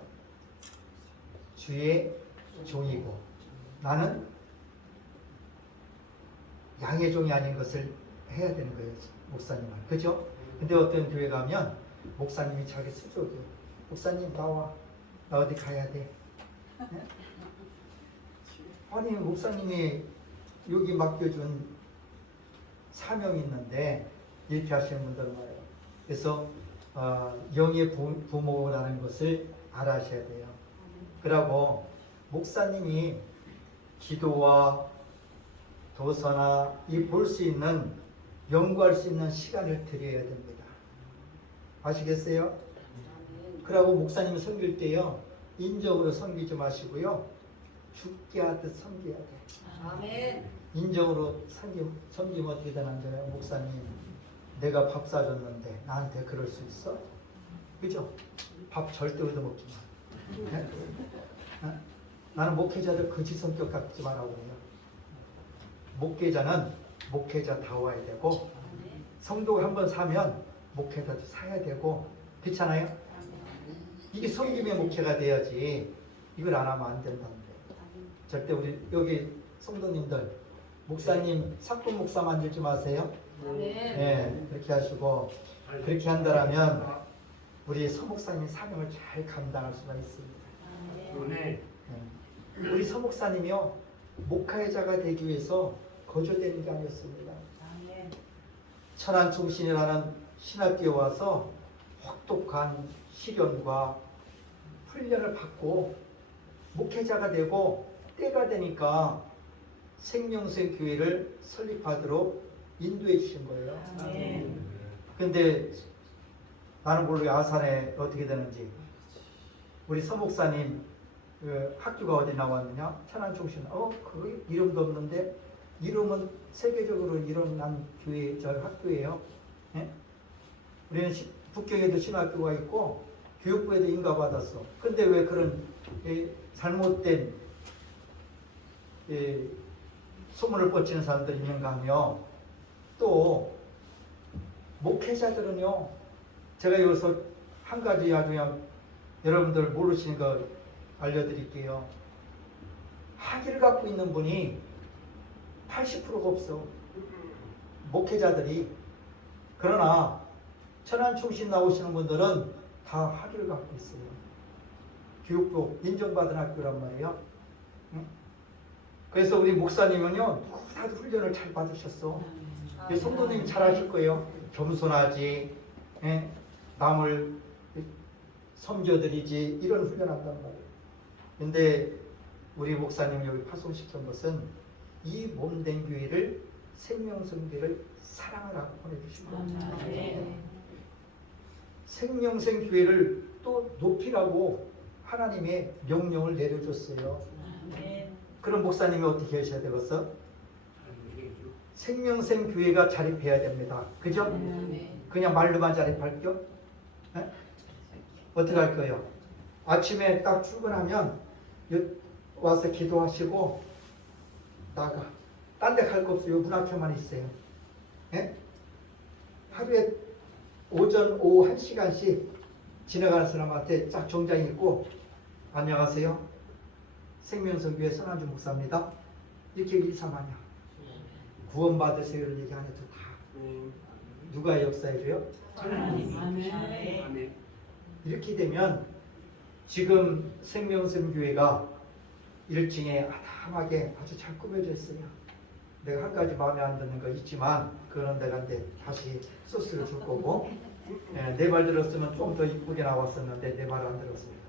주의 종이고 나는 양의 종이 아닌 것을 해야 되는 거예요. 목사님은. 그죠? 근데 어떤 교회 가면 목사님이 자기 수족이에요. 목사님 나와. 나 어디 가야 돼. 네? 아니 목사님이 여기 맡겨준 사명이 있는데 이렇게 하시는 분들 많아요. 그래서 영의 부모라는 것을 알아셔야 돼요. 그리고 목사님이 기도와 도서나 이 볼 수 있는 연구할 수 있는 시간을 드려야 됩니다. 아시겠어요? 그리고 목사님이 섬길 때요 인적으로 섬기지 마시고요 죽게 하듯 섬겨야 돼. 아멘. 인정으로 섬기면 어떻게 되는데요? 목사님 내가 밥 사줬는데 나한테 그럴 수 있어? 그죠? 밥 절대 얻어먹지 마. 네? 나는 목회자들 거짓 성격 갖지 말라고 해요. 목회자는 목회자다워야 되고 성도가 한번 사면 목회자도 사야 되고 그렇잖아요? 이게 섬김의 목회가 돼야지 이걸 안 하면 안 된다는데 절대 우리 여기 성도님들 목사님 사건 목사 만들지 마세요. 아멘. 네, 그렇게 하시고 그렇게 한다면 우리 서목사님 사명을 잘 감당할 수가 있습니다. 네. 우리 서목사님이요 목회자가 되기 위해서 거저된 게 아니었습니다. 천안총신이라는 신학교에 와서 혹독한 시련과 훈련을 받고 목회자가 되고 때가 되니까 생명생 교회를 설립하도록 인도해 주신 거예요. 근데 나는 모르게 아산에 어떻게 되는지 우리 서목사님 그 학교가 어디 나왔느냐? 천안총신. 그 이름도 없는데 이름은 세계적으로 일어난 교회 저 학교예요. 예? 우리는 북경에도 신학교가 있고 교육부에도 인가받았어. 근데 왜 그런 잘못된 소문을 뻗치는 사람들이 있는가 하며 또 목회자들은요 제가 여기서 한 가지 아주 그냥 여러분들 모르시는 거 알려드릴게요. 학위를 갖고 있는 분이 80%가 없어. 목회자들이. 그러나 천안총신 나오시는 분들은 다 학위를 갖고 있어요. 교육부 인정받은 학교란 말이에요. 응? 그래서 우리 목사님은요 다들 훈련을 잘 받으셨어. 성도님이 잘 하실 거예요. 겸손하지, 예? 남을 섬겨드리지 이런 훈련한단 말이에요. 근데 우리 목사님이 여기 파송시킨 것은 이 몸된 교회를 생명성교회를 사랑하라고 보내주신 거예요. 생명생 교회를 또 높이라고 하나님의 명령을 내려줬어요. 그럼 목사님이 어떻게 하셔야 되겠어? 생명생 교회가 자립해야 됩니다. 그죠? 그냥 말로만 자립할 겸? 네? 어떻게 할 거예요? 아침에 딱 출근하면 와서 기도하시고 나가. 딴 데 갈 거 없어요. 문 앞에만 있어요. 네? 하루에 오전, 오후 1시간씩 지나가는 사람한테 쫙 정장 입고 안녕하세요. 생명성교회 선한주 목사입니다. 이렇게 인사하냐. 구원받으세요 이런 얘기 안 해도 다. 누가 역사해줘요? 아멘. 이렇게 되면 지금 생명성교회가 1층에 아담하게 아주 잘 꾸며져 있어요. 내가 한 가지 마음에 안 드는 거 있지만 그거는 내가 이제 다시 소스를 줄 거고 내 말 들었으면 좀 더 이쁘게 나왔었는데 내 말 안 들었습니다.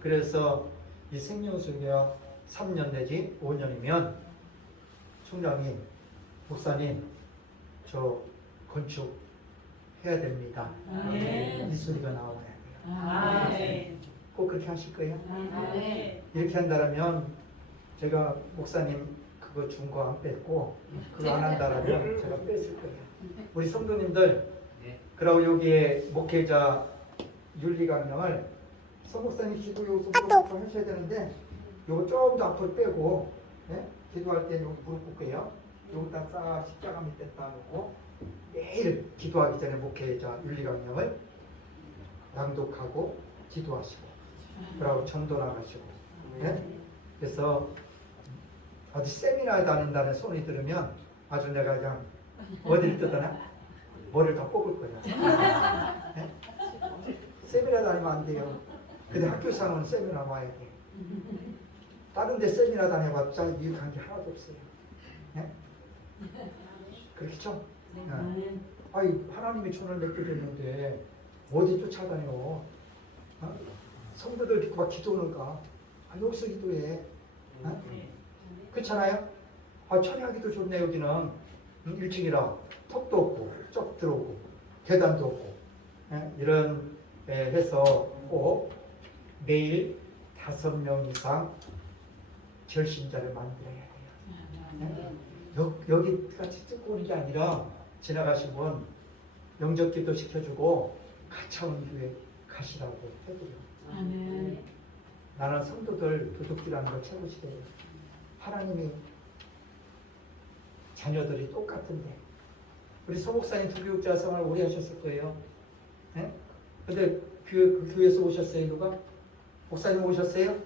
그래서 이 생명수교가 3년 내지 5년이면 총장님, 목사님 저 건축 해야 됩니다. 이 소리가 나와야 돼요. 꼭 그렇게 하실 거예요? 이렇게 한다면 제가 목사님 그거 준 거 안 뺐고 그거 안 한다라면 제가 뺐을 거예요. 우리 성도님들 그리고 여기에 목회자 윤리강령을 성목사님 기도 요소부터 하셔야 되는데 요거 조금 더 앞으로 빼고 기도할 때 요거 무릎 꿇게요. 요거다 싹 십자가 밑에 따놓고 매일 기도하기 전에 목회자 윤리강령을 낭독하고 기도하시고 그러고 전도 나가시고 네? 그래서 어디 세미나 다닌다는 소리 들으면 아주 내가 그냥 어디를 뜯어나? 머리를 다 뽑을 거야. 네? 세미나 다니면 안 돼요. 근데 학교상은 세미나 와야 돼. 다른 데 세미나 다녀봤자 유익한 게 하나도 없어요. 네? 그렇겠죠? 네. 아이 하나님이 손을 맺게 됐는데 어디 쫓아다녀? 어? 성도들 믿고 막 기도는 가. 여기서 기도해. 어? 그렇잖아요? 처리하기도 좋네 여기는. 1층이라 턱도 없고 쩍 들어오고 계단도 없고 이런 해서 꼭 매일 5명 이상 결신자를 만들어야 돼요. 여기까지 찍고 오는 게 아니라 지나가신 분 영접기도 시켜주고 가차원 교회 가시라고 해드려요. 나는 성도들 도둑질하는 걸 최고 싫어해요. 하나님이 자녀들이 똑같은데 우리 서목사님 부교육자 생활 오래 하셨을 거예요. 네? 근데 그 교회에서 오셨어요 누가? 목사님 오셨어요?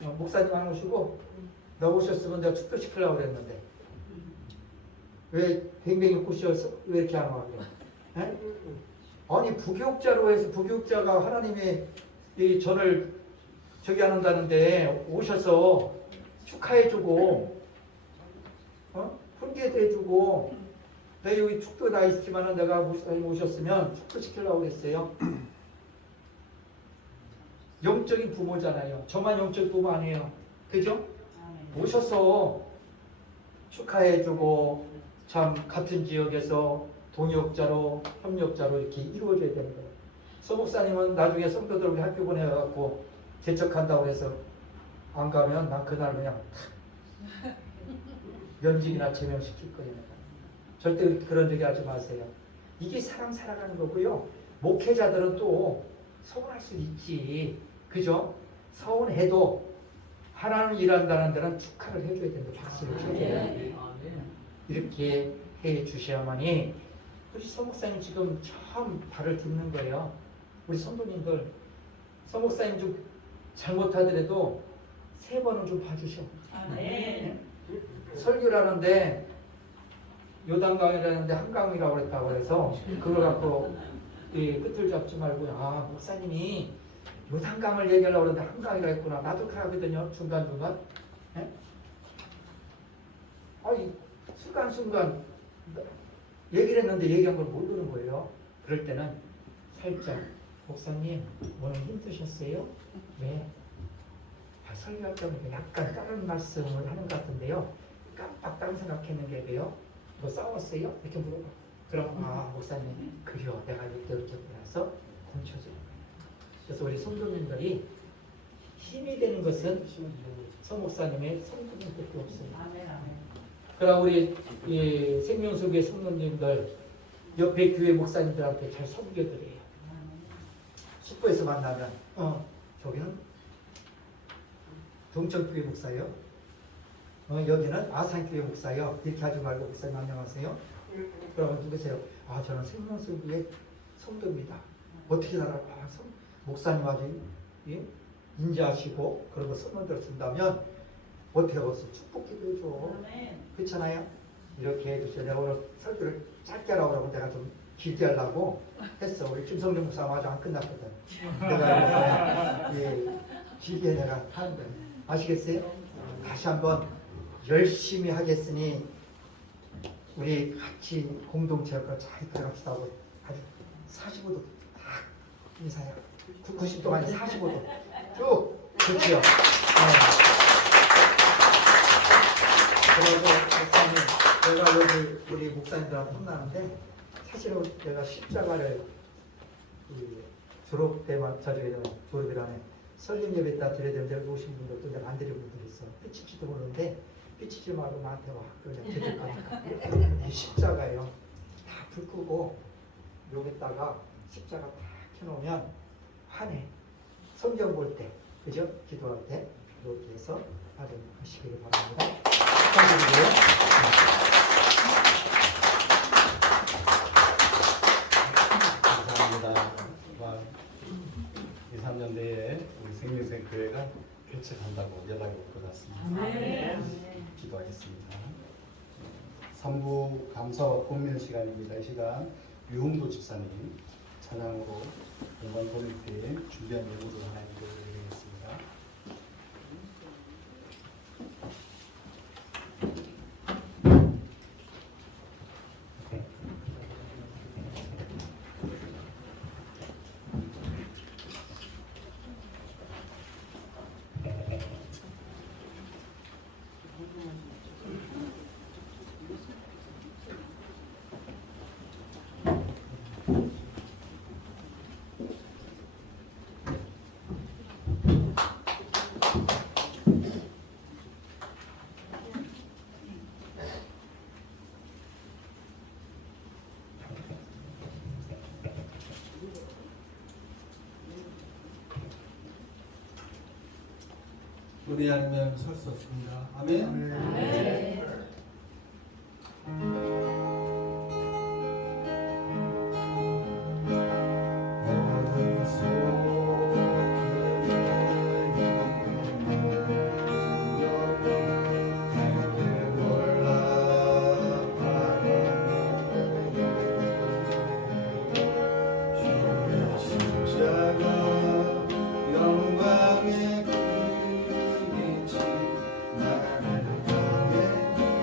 목사님 안 오시고 너 오셨으면 내가 축도시키려고 그랬는데 왜 뱅뱅이 꼬셔서 왜 이렇게 안 와? 네? 아니 부교육자로 해서 부교육자가 하나님의 이 전을 저기 한다는데 오셔서 축하해주고 훈계도 해주고 내 여기 축도 나 있지만은 내가 목사님 오셨으면 축도시키려고 했어요. 영적인 부모잖아요. 저만 영적인 부모 아니에요. 그죠? 오셔서 축하해주고 참 같은 지역에서 동역자로 협력자로 이렇게 이루어져야 되는 거예요. 서목사님은 나중에 성도들 우리 학교 보내갖고 개척한다고 해서 안 가면 난 그날 그냥 면직이나 제명시킬 거예요. 절대 그런 얘기 하지 마세요. 이게 사람 살아가는 거고요. 목회자들은 또 서운할 수 있지. 그죠? 서운해도 하나님 일한다는 데는 축하를 해줘야 된다. 박수를 쳐야 돼요. 이렇게 해 주셔야만이 우리 서목사님 지금 처음 발을 딛는 거예요. 우리 성도님들 서목사님 좀 잘못하더라도 3번은 좀 봐주셔. 설교를 하는데 요단강이라는데 한강이라고 그랬다고 해서 그걸 갖고 끝을 잡지 말고 목사님이 요단강을 얘기하려고 그러는데 한강이라 했구나. 나도 그러거든요. 중간중간. 순간순간 얘기를 했는데 얘기한 걸 모르는 거예요. 그럴 때는 살짝 목사님 오늘 힘드셨어요? 왜? 설교할 때는 약간 다른 말씀을 하는 것 같은데요. 깜빡 다른 생각했는 게요. 뭐 싸웠어요? 이렇게 물어봐. 그럼 목사님 그래요. 내가 이렇게 해서 공쳐주는 거예요. 그래서 우리 성도님들이 힘이 되는 것은 서목사님의 성도님밖에 없습니다. 그럼 우리 생명수교회 성도님들 옆에 교회 목사님들한테 잘 섬겨드려요. 숙부에서 만나면 저기는 동천교회 목사요. 여기는 아산교회 목사요. 이렇게 하지 말고 목사님 안녕하세요. 그러면 누구세요? 저는 생명수교회 성도입니다. 어떻게 살아요? 목사님 아주 인자하시고 그리고 선언들을 쓴다면 어떻게 하겠어? 축복기도 해줘. 그렇잖아요? 이렇게 해주세요. 내가 오늘 설교를 짧게 하라고 하고 내가 좀 길게 하려고 했어. 우리 김성준 목사가 아직 안 끝났거든. 내가 길게 내가 하는 거예요. 아시겠어요? 다시 한번 열심히 하겠으니 우리 같이 공동체가 잘 들어갑시다 하고 아주 45도 딱 인사해요. 90도가 아니라 45도 쭉 그렇지요. 그래서 목사님 내가 여기 우리 목사님들한테 혼나는데 사실은 내가 십자가를 졸업 때만 저녁에 졸업이라네 설립 예배 때 드려야 되는데 여기 오신 분들도 내가 안 드린 분들이 있어. 삐치지도 모르는데 삐치지 말고 나한테 와. 그냥 드릴 거니까. 이 십자가예요. 다 불 끄고 여기다가 십자가 딱 켜놓으면 환해. 성경 볼 때, 그죠? 기도할 때 이렇게 해서 하시기를 바랍니다. 축하드리고요. 주말에 우리 생명생교회가 개척한다고 연락이 올 것 같습니다. 기도하겠습니다. 3부 감사와 권면 시간입니다. 이 시간 유흥도 집사님 찬양으로 공간 돌릴 때 준비한 예물을 하나님께 드리겠습니다. 우리 아니면 설 수 없습니다. 아멘. 영광의 빛이 나를 향해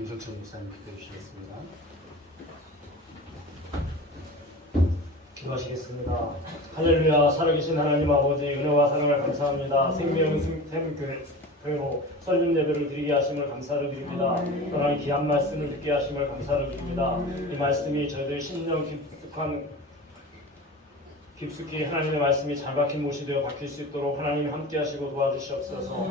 김성철 목사님 기도해 주시겠습니다. 기도하시겠습니다. 할렐루야. 살아계신 하나님 아버지, 은혜와 사랑을 감사합니다. 생명샘교회로 설립 예배를 드리게 하심을 감사를 드립니다. 하나님 귀한 말씀을 듣게 하심을 감사를 드립니다. 이 말씀이 저희들 심령 깊숙이 하나님의 말씀이 잘 박힌 못이 되어 박힐 수 있도록 하나님 함께 하시고 도와주시옵소서.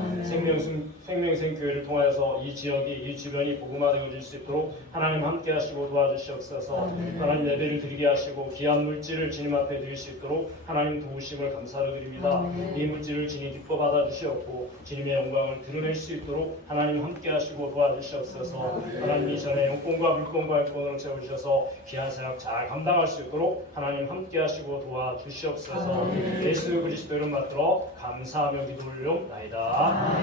생명샘교회를 통하여서 이 지역이, 이 주변이 복음화되어질 수 있도록 하나님 함께 하시고 도와주시옵소서. 하나님 예배를 드리게 하시고 귀한 물질을 주님 앞에 드릴 수 있도록 하나님 도우심을 감사를 드립니다. 이 물질을 주님 기뻐 받아주시옵고 주님의 영광을 드러낼 수 있도록 하나님 함께 하시고 도와주시옵소서. 하나님 이전에 영권과 물권과 인권을 채워주셔서 귀한 사역 잘 감당할 수 있도록 하나님 함께 하시고 도와주시옵소서. 예수 그리스도 이름 받들어 감사하며 기도 올려옵나이다.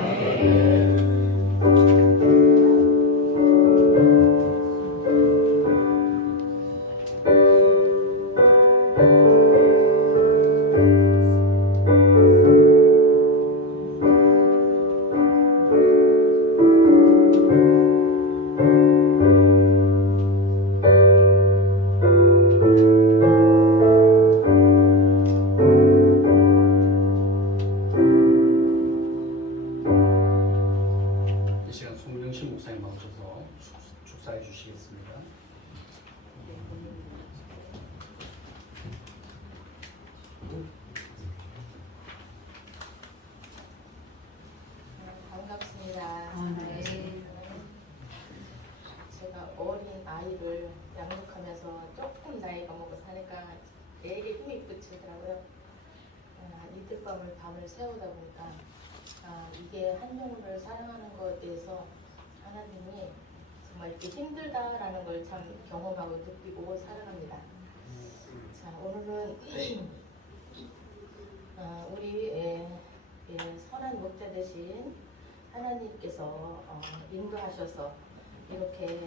이 시간 송명신 목사님 나오셔서 축사해 주시겠습니다. 반갑습니다. 제가 어린 아이를 양육하면서 조금 나이가 먹어서 하니까 되게 힘이 붙이더라고요. 이틀 밤을 새우다 보니까 이게 한 영혼을 사랑하는 것에 대해서 하나님이 정말 이렇게 힘들다라는 걸 참 경험하고 느끼고 살아갑니다. 자, 오늘은 우리 선한 목자 되신 하나님께서 인도하셔서 이렇게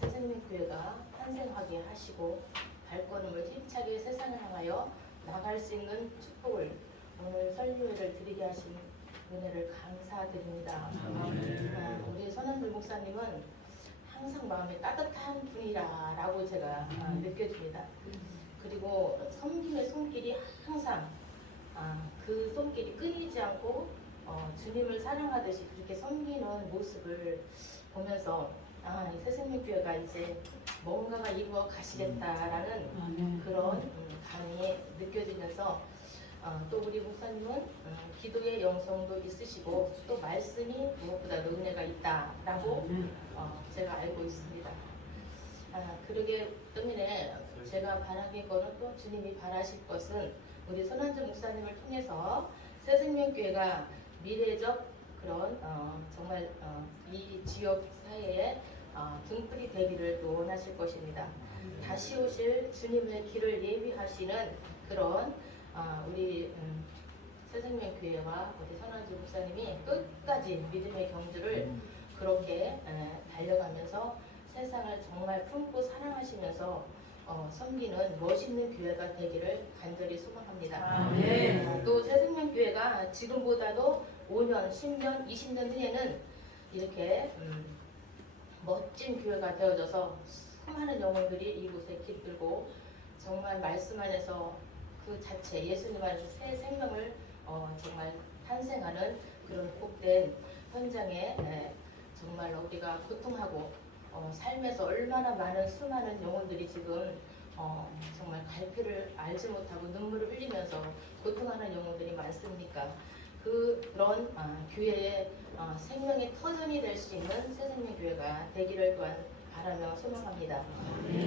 새생명교회가 탄생하게 하시고 발걸음을 힘차게 세상을 향하여 나갈 수 있는 축복을 오늘 설교회를 드리게 하신 은혜를 감사드립니다. 우리 선한들 목사님은 항상 마음이 따뜻한 분이라고 제가 느껴집니다. 그리고 섬김의 손길이 항상 그 손길이 끊이지 않고 주님을 사랑하듯이 그렇게 섬기는 모습을 보면서 이 새생명교회가 이제 뭔가가 이루어 가시겠다라는 그런 감이 느껴지면서 또 우리 목사님은 기도의 영성도 있으시고 또 말씀이 무엇보다도 은혜가 있다라고 제가 알고 있습니다. 그러기 때문에 제가 바라기거는 또 주님이 바라실 것은 우리 손한주 목사님을 통해서 새생명교회가 미래적 그런 정말 이 지역 사회에 등불이 되기를 또 원하실 것입니다. 다시 오실 주님의 길을 예비하시는 그런 우리 새생명교회와 우리 선한주 목사님이 끝까지 믿음의 경주를 그렇게 달려가면서 세상을 정말 품고 사랑하시면서 섬기는 멋있는 교회가 되기를 간절히 소망합니다. 또 새생명교회가 지금보다도 5년, 10년, 20년 후에는 이렇게 멋진 교회가 되어져서 수많은 영혼들이 이곳에 깃들고 정말 말씀 안에서 그 자체 예수님 안에서 새 생명을 정말 탄생하는 그런 복된 현장에 정말 우리가 고통하고 삶에서 얼마나 많은 수많은 영혼들이 지금 정말 갈피를 알지 못하고 눈물을 흘리면서 고통하는 영혼들이 많습니까? 그런 교회의 생명의 터전이 될 수 있는 새생명교회가 되기를 또한 바라며 소망합니다.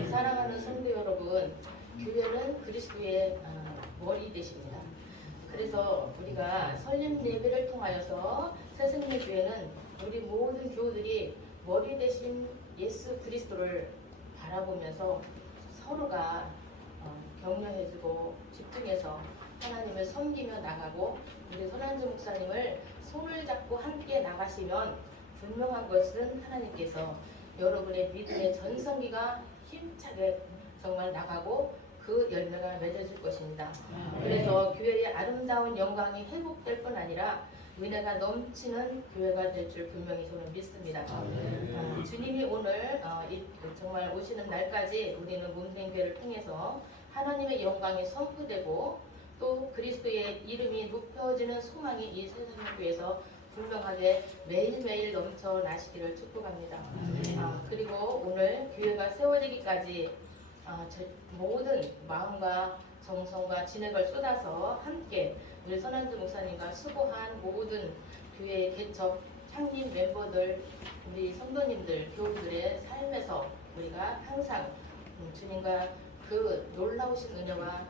사랑하는 성도 여러분, 교회는 그리스도의 머리 되십니다. 그래서 우리가 설립 예배를 통하여서 새생명교회는 우리 모든 교우들이 머리 되신 예수 그리스도를 바라보면서 서로가 격려해주고 집중해서 하나님을 섬기며 나가고 우리 선한주 목사님을 손을 잡고 함께 나가시면 분명한 것은 하나님께서 여러분의 믿음의 전성기가 힘차게 정말 나가고 그 열매가 맺어질 것입니다. 그래서 교회의 아름다운 영광이 회복될 뿐 아니라 은혜가 넘치는 교회가 될 줄 분명히 저는 믿습니다. 주님이 오늘 정말 오시는 날까지 우리는 문생교회를 통해서 하나님의 영광이 선포되고 또 그리스도의 이름이 높여지는 소망이 이 세상교회에서 분명하게 매일매일 넘쳐나시기를 축복합니다. 그리고 오늘 교회가 세워지기까지 모든 마음과 정성과 진액을 쏟아서 함께 우리 선한주 목사님과 수고한 모든 교회 개척 창립 멤버들, 우리 성도님들, 교우들의 삶에서 우리가 항상 주님과 그 놀라우신 은혜와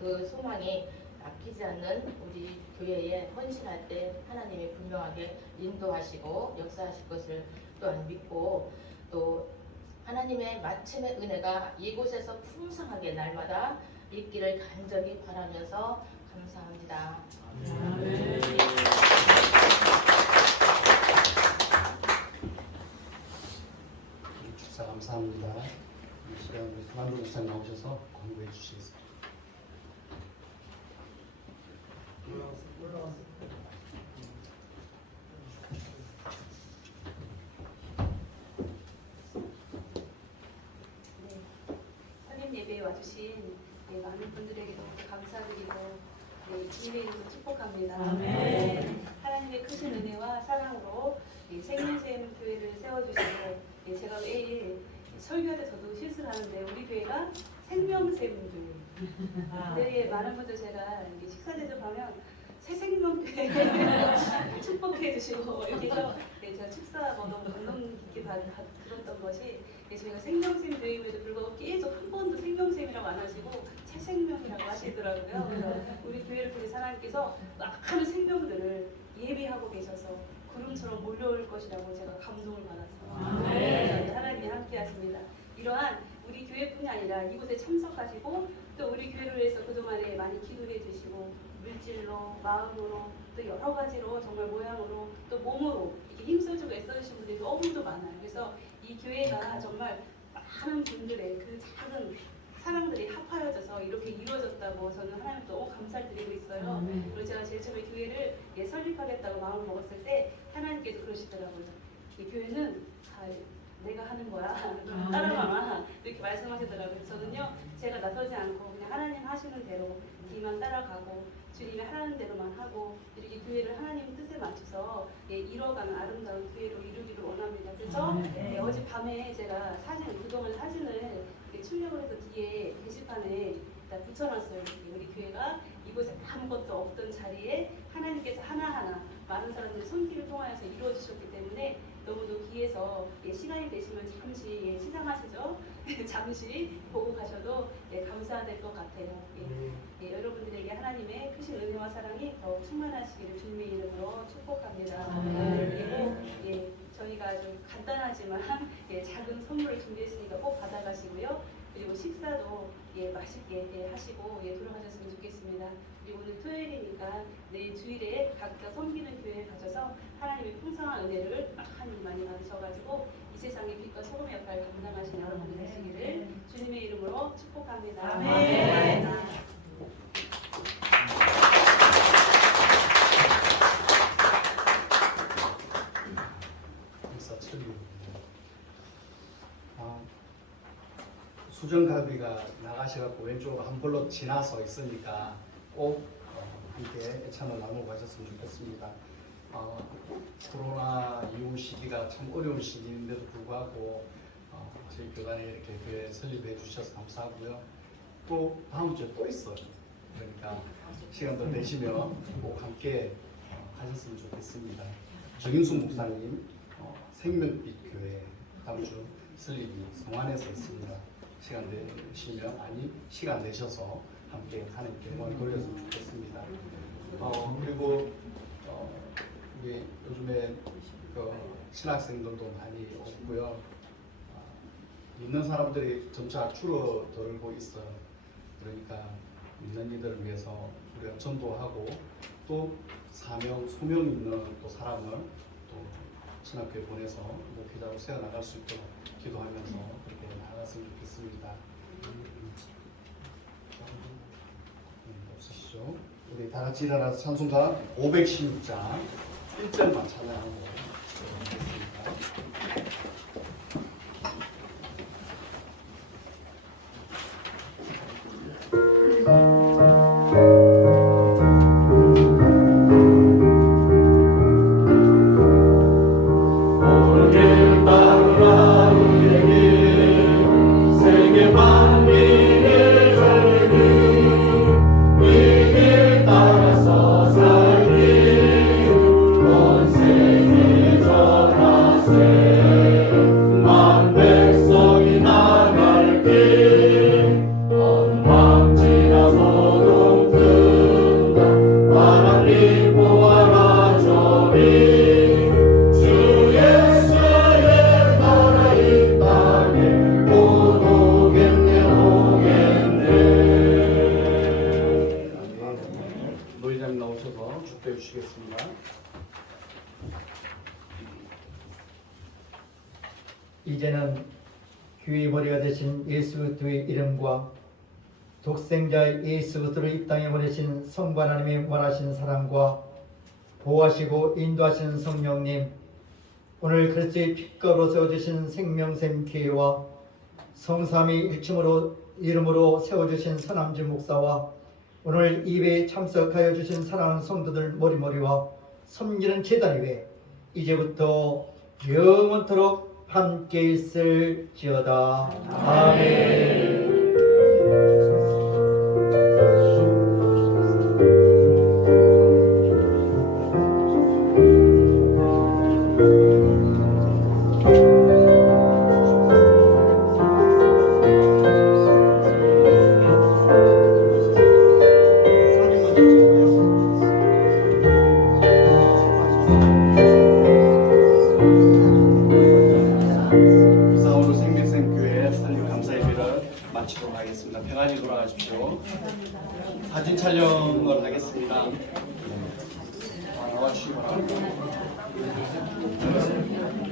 그 소망이 아끼지 않는 우리 교회에 헌신할 때 하나님이 분명하게 인도하시고 역사하실 것을 또한 믿고 또 하나님의 마침의 은혜가 이곳에서 풍성하게 날마다 있기를 간절히 바라면서 감사합니다. 축사 감사합니다. 이 시간 우리 송한도 목사님 나오셔서 공부해 주시겠습니다. 선임 예배에 와주신 많은 분들에게 너무 감사드리고 주님의 이름으로 축복합니다. 하나님의 크신 은혜와 사랑으로 생명샘 교회를 세워주시고 제가 매일 설교할 때 저도 실수를 하는데 우리 교회가 생명샘 교회. 네, 많은 분들 제가 식사 대접하면 새 생명교회 축복해 주시고 이렇게 해서 제가 축사 너무 감동 깊게 들었던 것이 저희가 생명샘 교회임에도 불구하고 계속 한 번도 생명샘이라고 안 하시고 새 생명이라고 하시더라고요. 그래서 우리 교회를 통해 하나님께서 많은 생명들을 예비하고 계셔서 구름처럼 몰려올 것이라고 제가 감동을 받았어요. 하나님이 함께 하십니다. 이러한 우리 교회뿐이 아니라 이곳에 참석하시고 또 우리 교회를 위해서 그동안에 많이 기도해 주시고 물질로, 마음으로, 또 여러 가지로 정말 모양으로 또 몸으로 이렇게 힘써주고 애써주신 분들이 너무도 많아요. 그래서 이 교회가 정말 많은 분들의 그 작은 사랑들이 합하여져서 이렇게 이루어졌다고 저는 하나님 너무 감사를 드리고 있어요. 그리고 제가 제일 처음에 교회를 설립하겠다고 마음을 먹었을 때 하나님께서 그러시더라고요. 이 교회는 내가 하는 거야. 따라가라. 이렇게 말씀하시더라고요. 저는요, 제가 나서지 않고 그냥 하나님 하시는 대로 뒤만 따라가고 주님이 하라는 대로만 하고 이렇게 교회를 하나님 뜻에 맞춰서 이뤄가는 아름다운 교회로 이루기를 원합니다. 그래서 어젯밤에 제가 그동안 사진을 출력을 해서 뒤에 게시판에 붙여놨어요. 우리 교회가 이곳에 아무것도 없던 자리에 하나님께서 하나하나 많은 사람들의 손길을 통하여서 이루어지셨기 때문에 너무도 귀해서 시간이 되시면 잠시 시상하시죠. 잠시 보고 가셔도 감사될 것 같아요. 여러분들에게 하나님의 크신 은혜와 사랑이 더 충만하시기를 주님의 이름으로 축복합니다. 그리고 저희가 아주 간단하지만 작은 선물을 준비했으니까 꼭 받아가시고요. 그리고 식사도 맛있게 하시고 돌아가셨으면 좋겠습니다. 그리고 오늘 토요일이니까 내일 주일에 각자 섬기는 교회에 가셔서 하나님의 풍성한 은혜를 많이 받으셔가지고 이 세상의 빛과 소금의 역할을 감당하신 여러분이 되시기를 주님의 이름으로 축복합니다. 아멘. 수정갈비가 나가셔갖고 왼쪽으로 한 볼로 지나서 있으니까 꼭 함께 애찬을 나누고 가셨으면 좋겠습니다. 코로나 이후 시기가 참 어려운 시기인데도 불구하고 저희 교단에 이렇게 교회 설립해 주셔서 감사하고요. 또 다음 주에 또 있어요. 그러니까 시간도 되시면 꼭 함께 하셨으면 좋겠습니다. 정인수 목사님 생명빛 교회 다음 주 설립이 성안에서 있습니다. 시간 되시면 시간 내셔서 함께 하나님께 영광을 돌렸으면 좋겠습니다. 그리고 우리 요즘에 신학생들도 많이 없고요. 믿는 사람들이 점차 줄어들고 있어요. 그러니까 믿는 이들을 위해서 우리가 전도하고 또 사명, 소명 있는 또 사람을 또 신학교에 보내서 목회자로 세워나갈 수 있도록 기도하면서 그렇게 나갔으면 좋겠습니다. 없으시죠? 우리 다 같이 일어나서 찬송가 516장 1절만 찬양하고 하겠습니다. 노회장님 나오셔서 축도해 주시겠습니다. 이제는 교회의 머리가 되신 예수 그리스도의 이름과 독생자 예수 그리스도를 이 땅에 보내신 성부 하나님의 원하신 사랑과 보호하시고 인도하시는 성령님, 오늘 그리스도의 핏값으로 세워주신 생명샘 교회와 성삼위 일침으로 이름으로 세워주신 서남주 목사와 오늘 예배에 참석하여 주신 사랑하는 성도들 머리머리와 섬기는 제단 위에 이제부터 영원토록 함께 있을지어다. 아멘. 이상으로 생명샘교회 설립 감사 예배를 마치도록 하겠습니다. 평안히 돌아가십시오. 사진 촬영을 하겠습니다.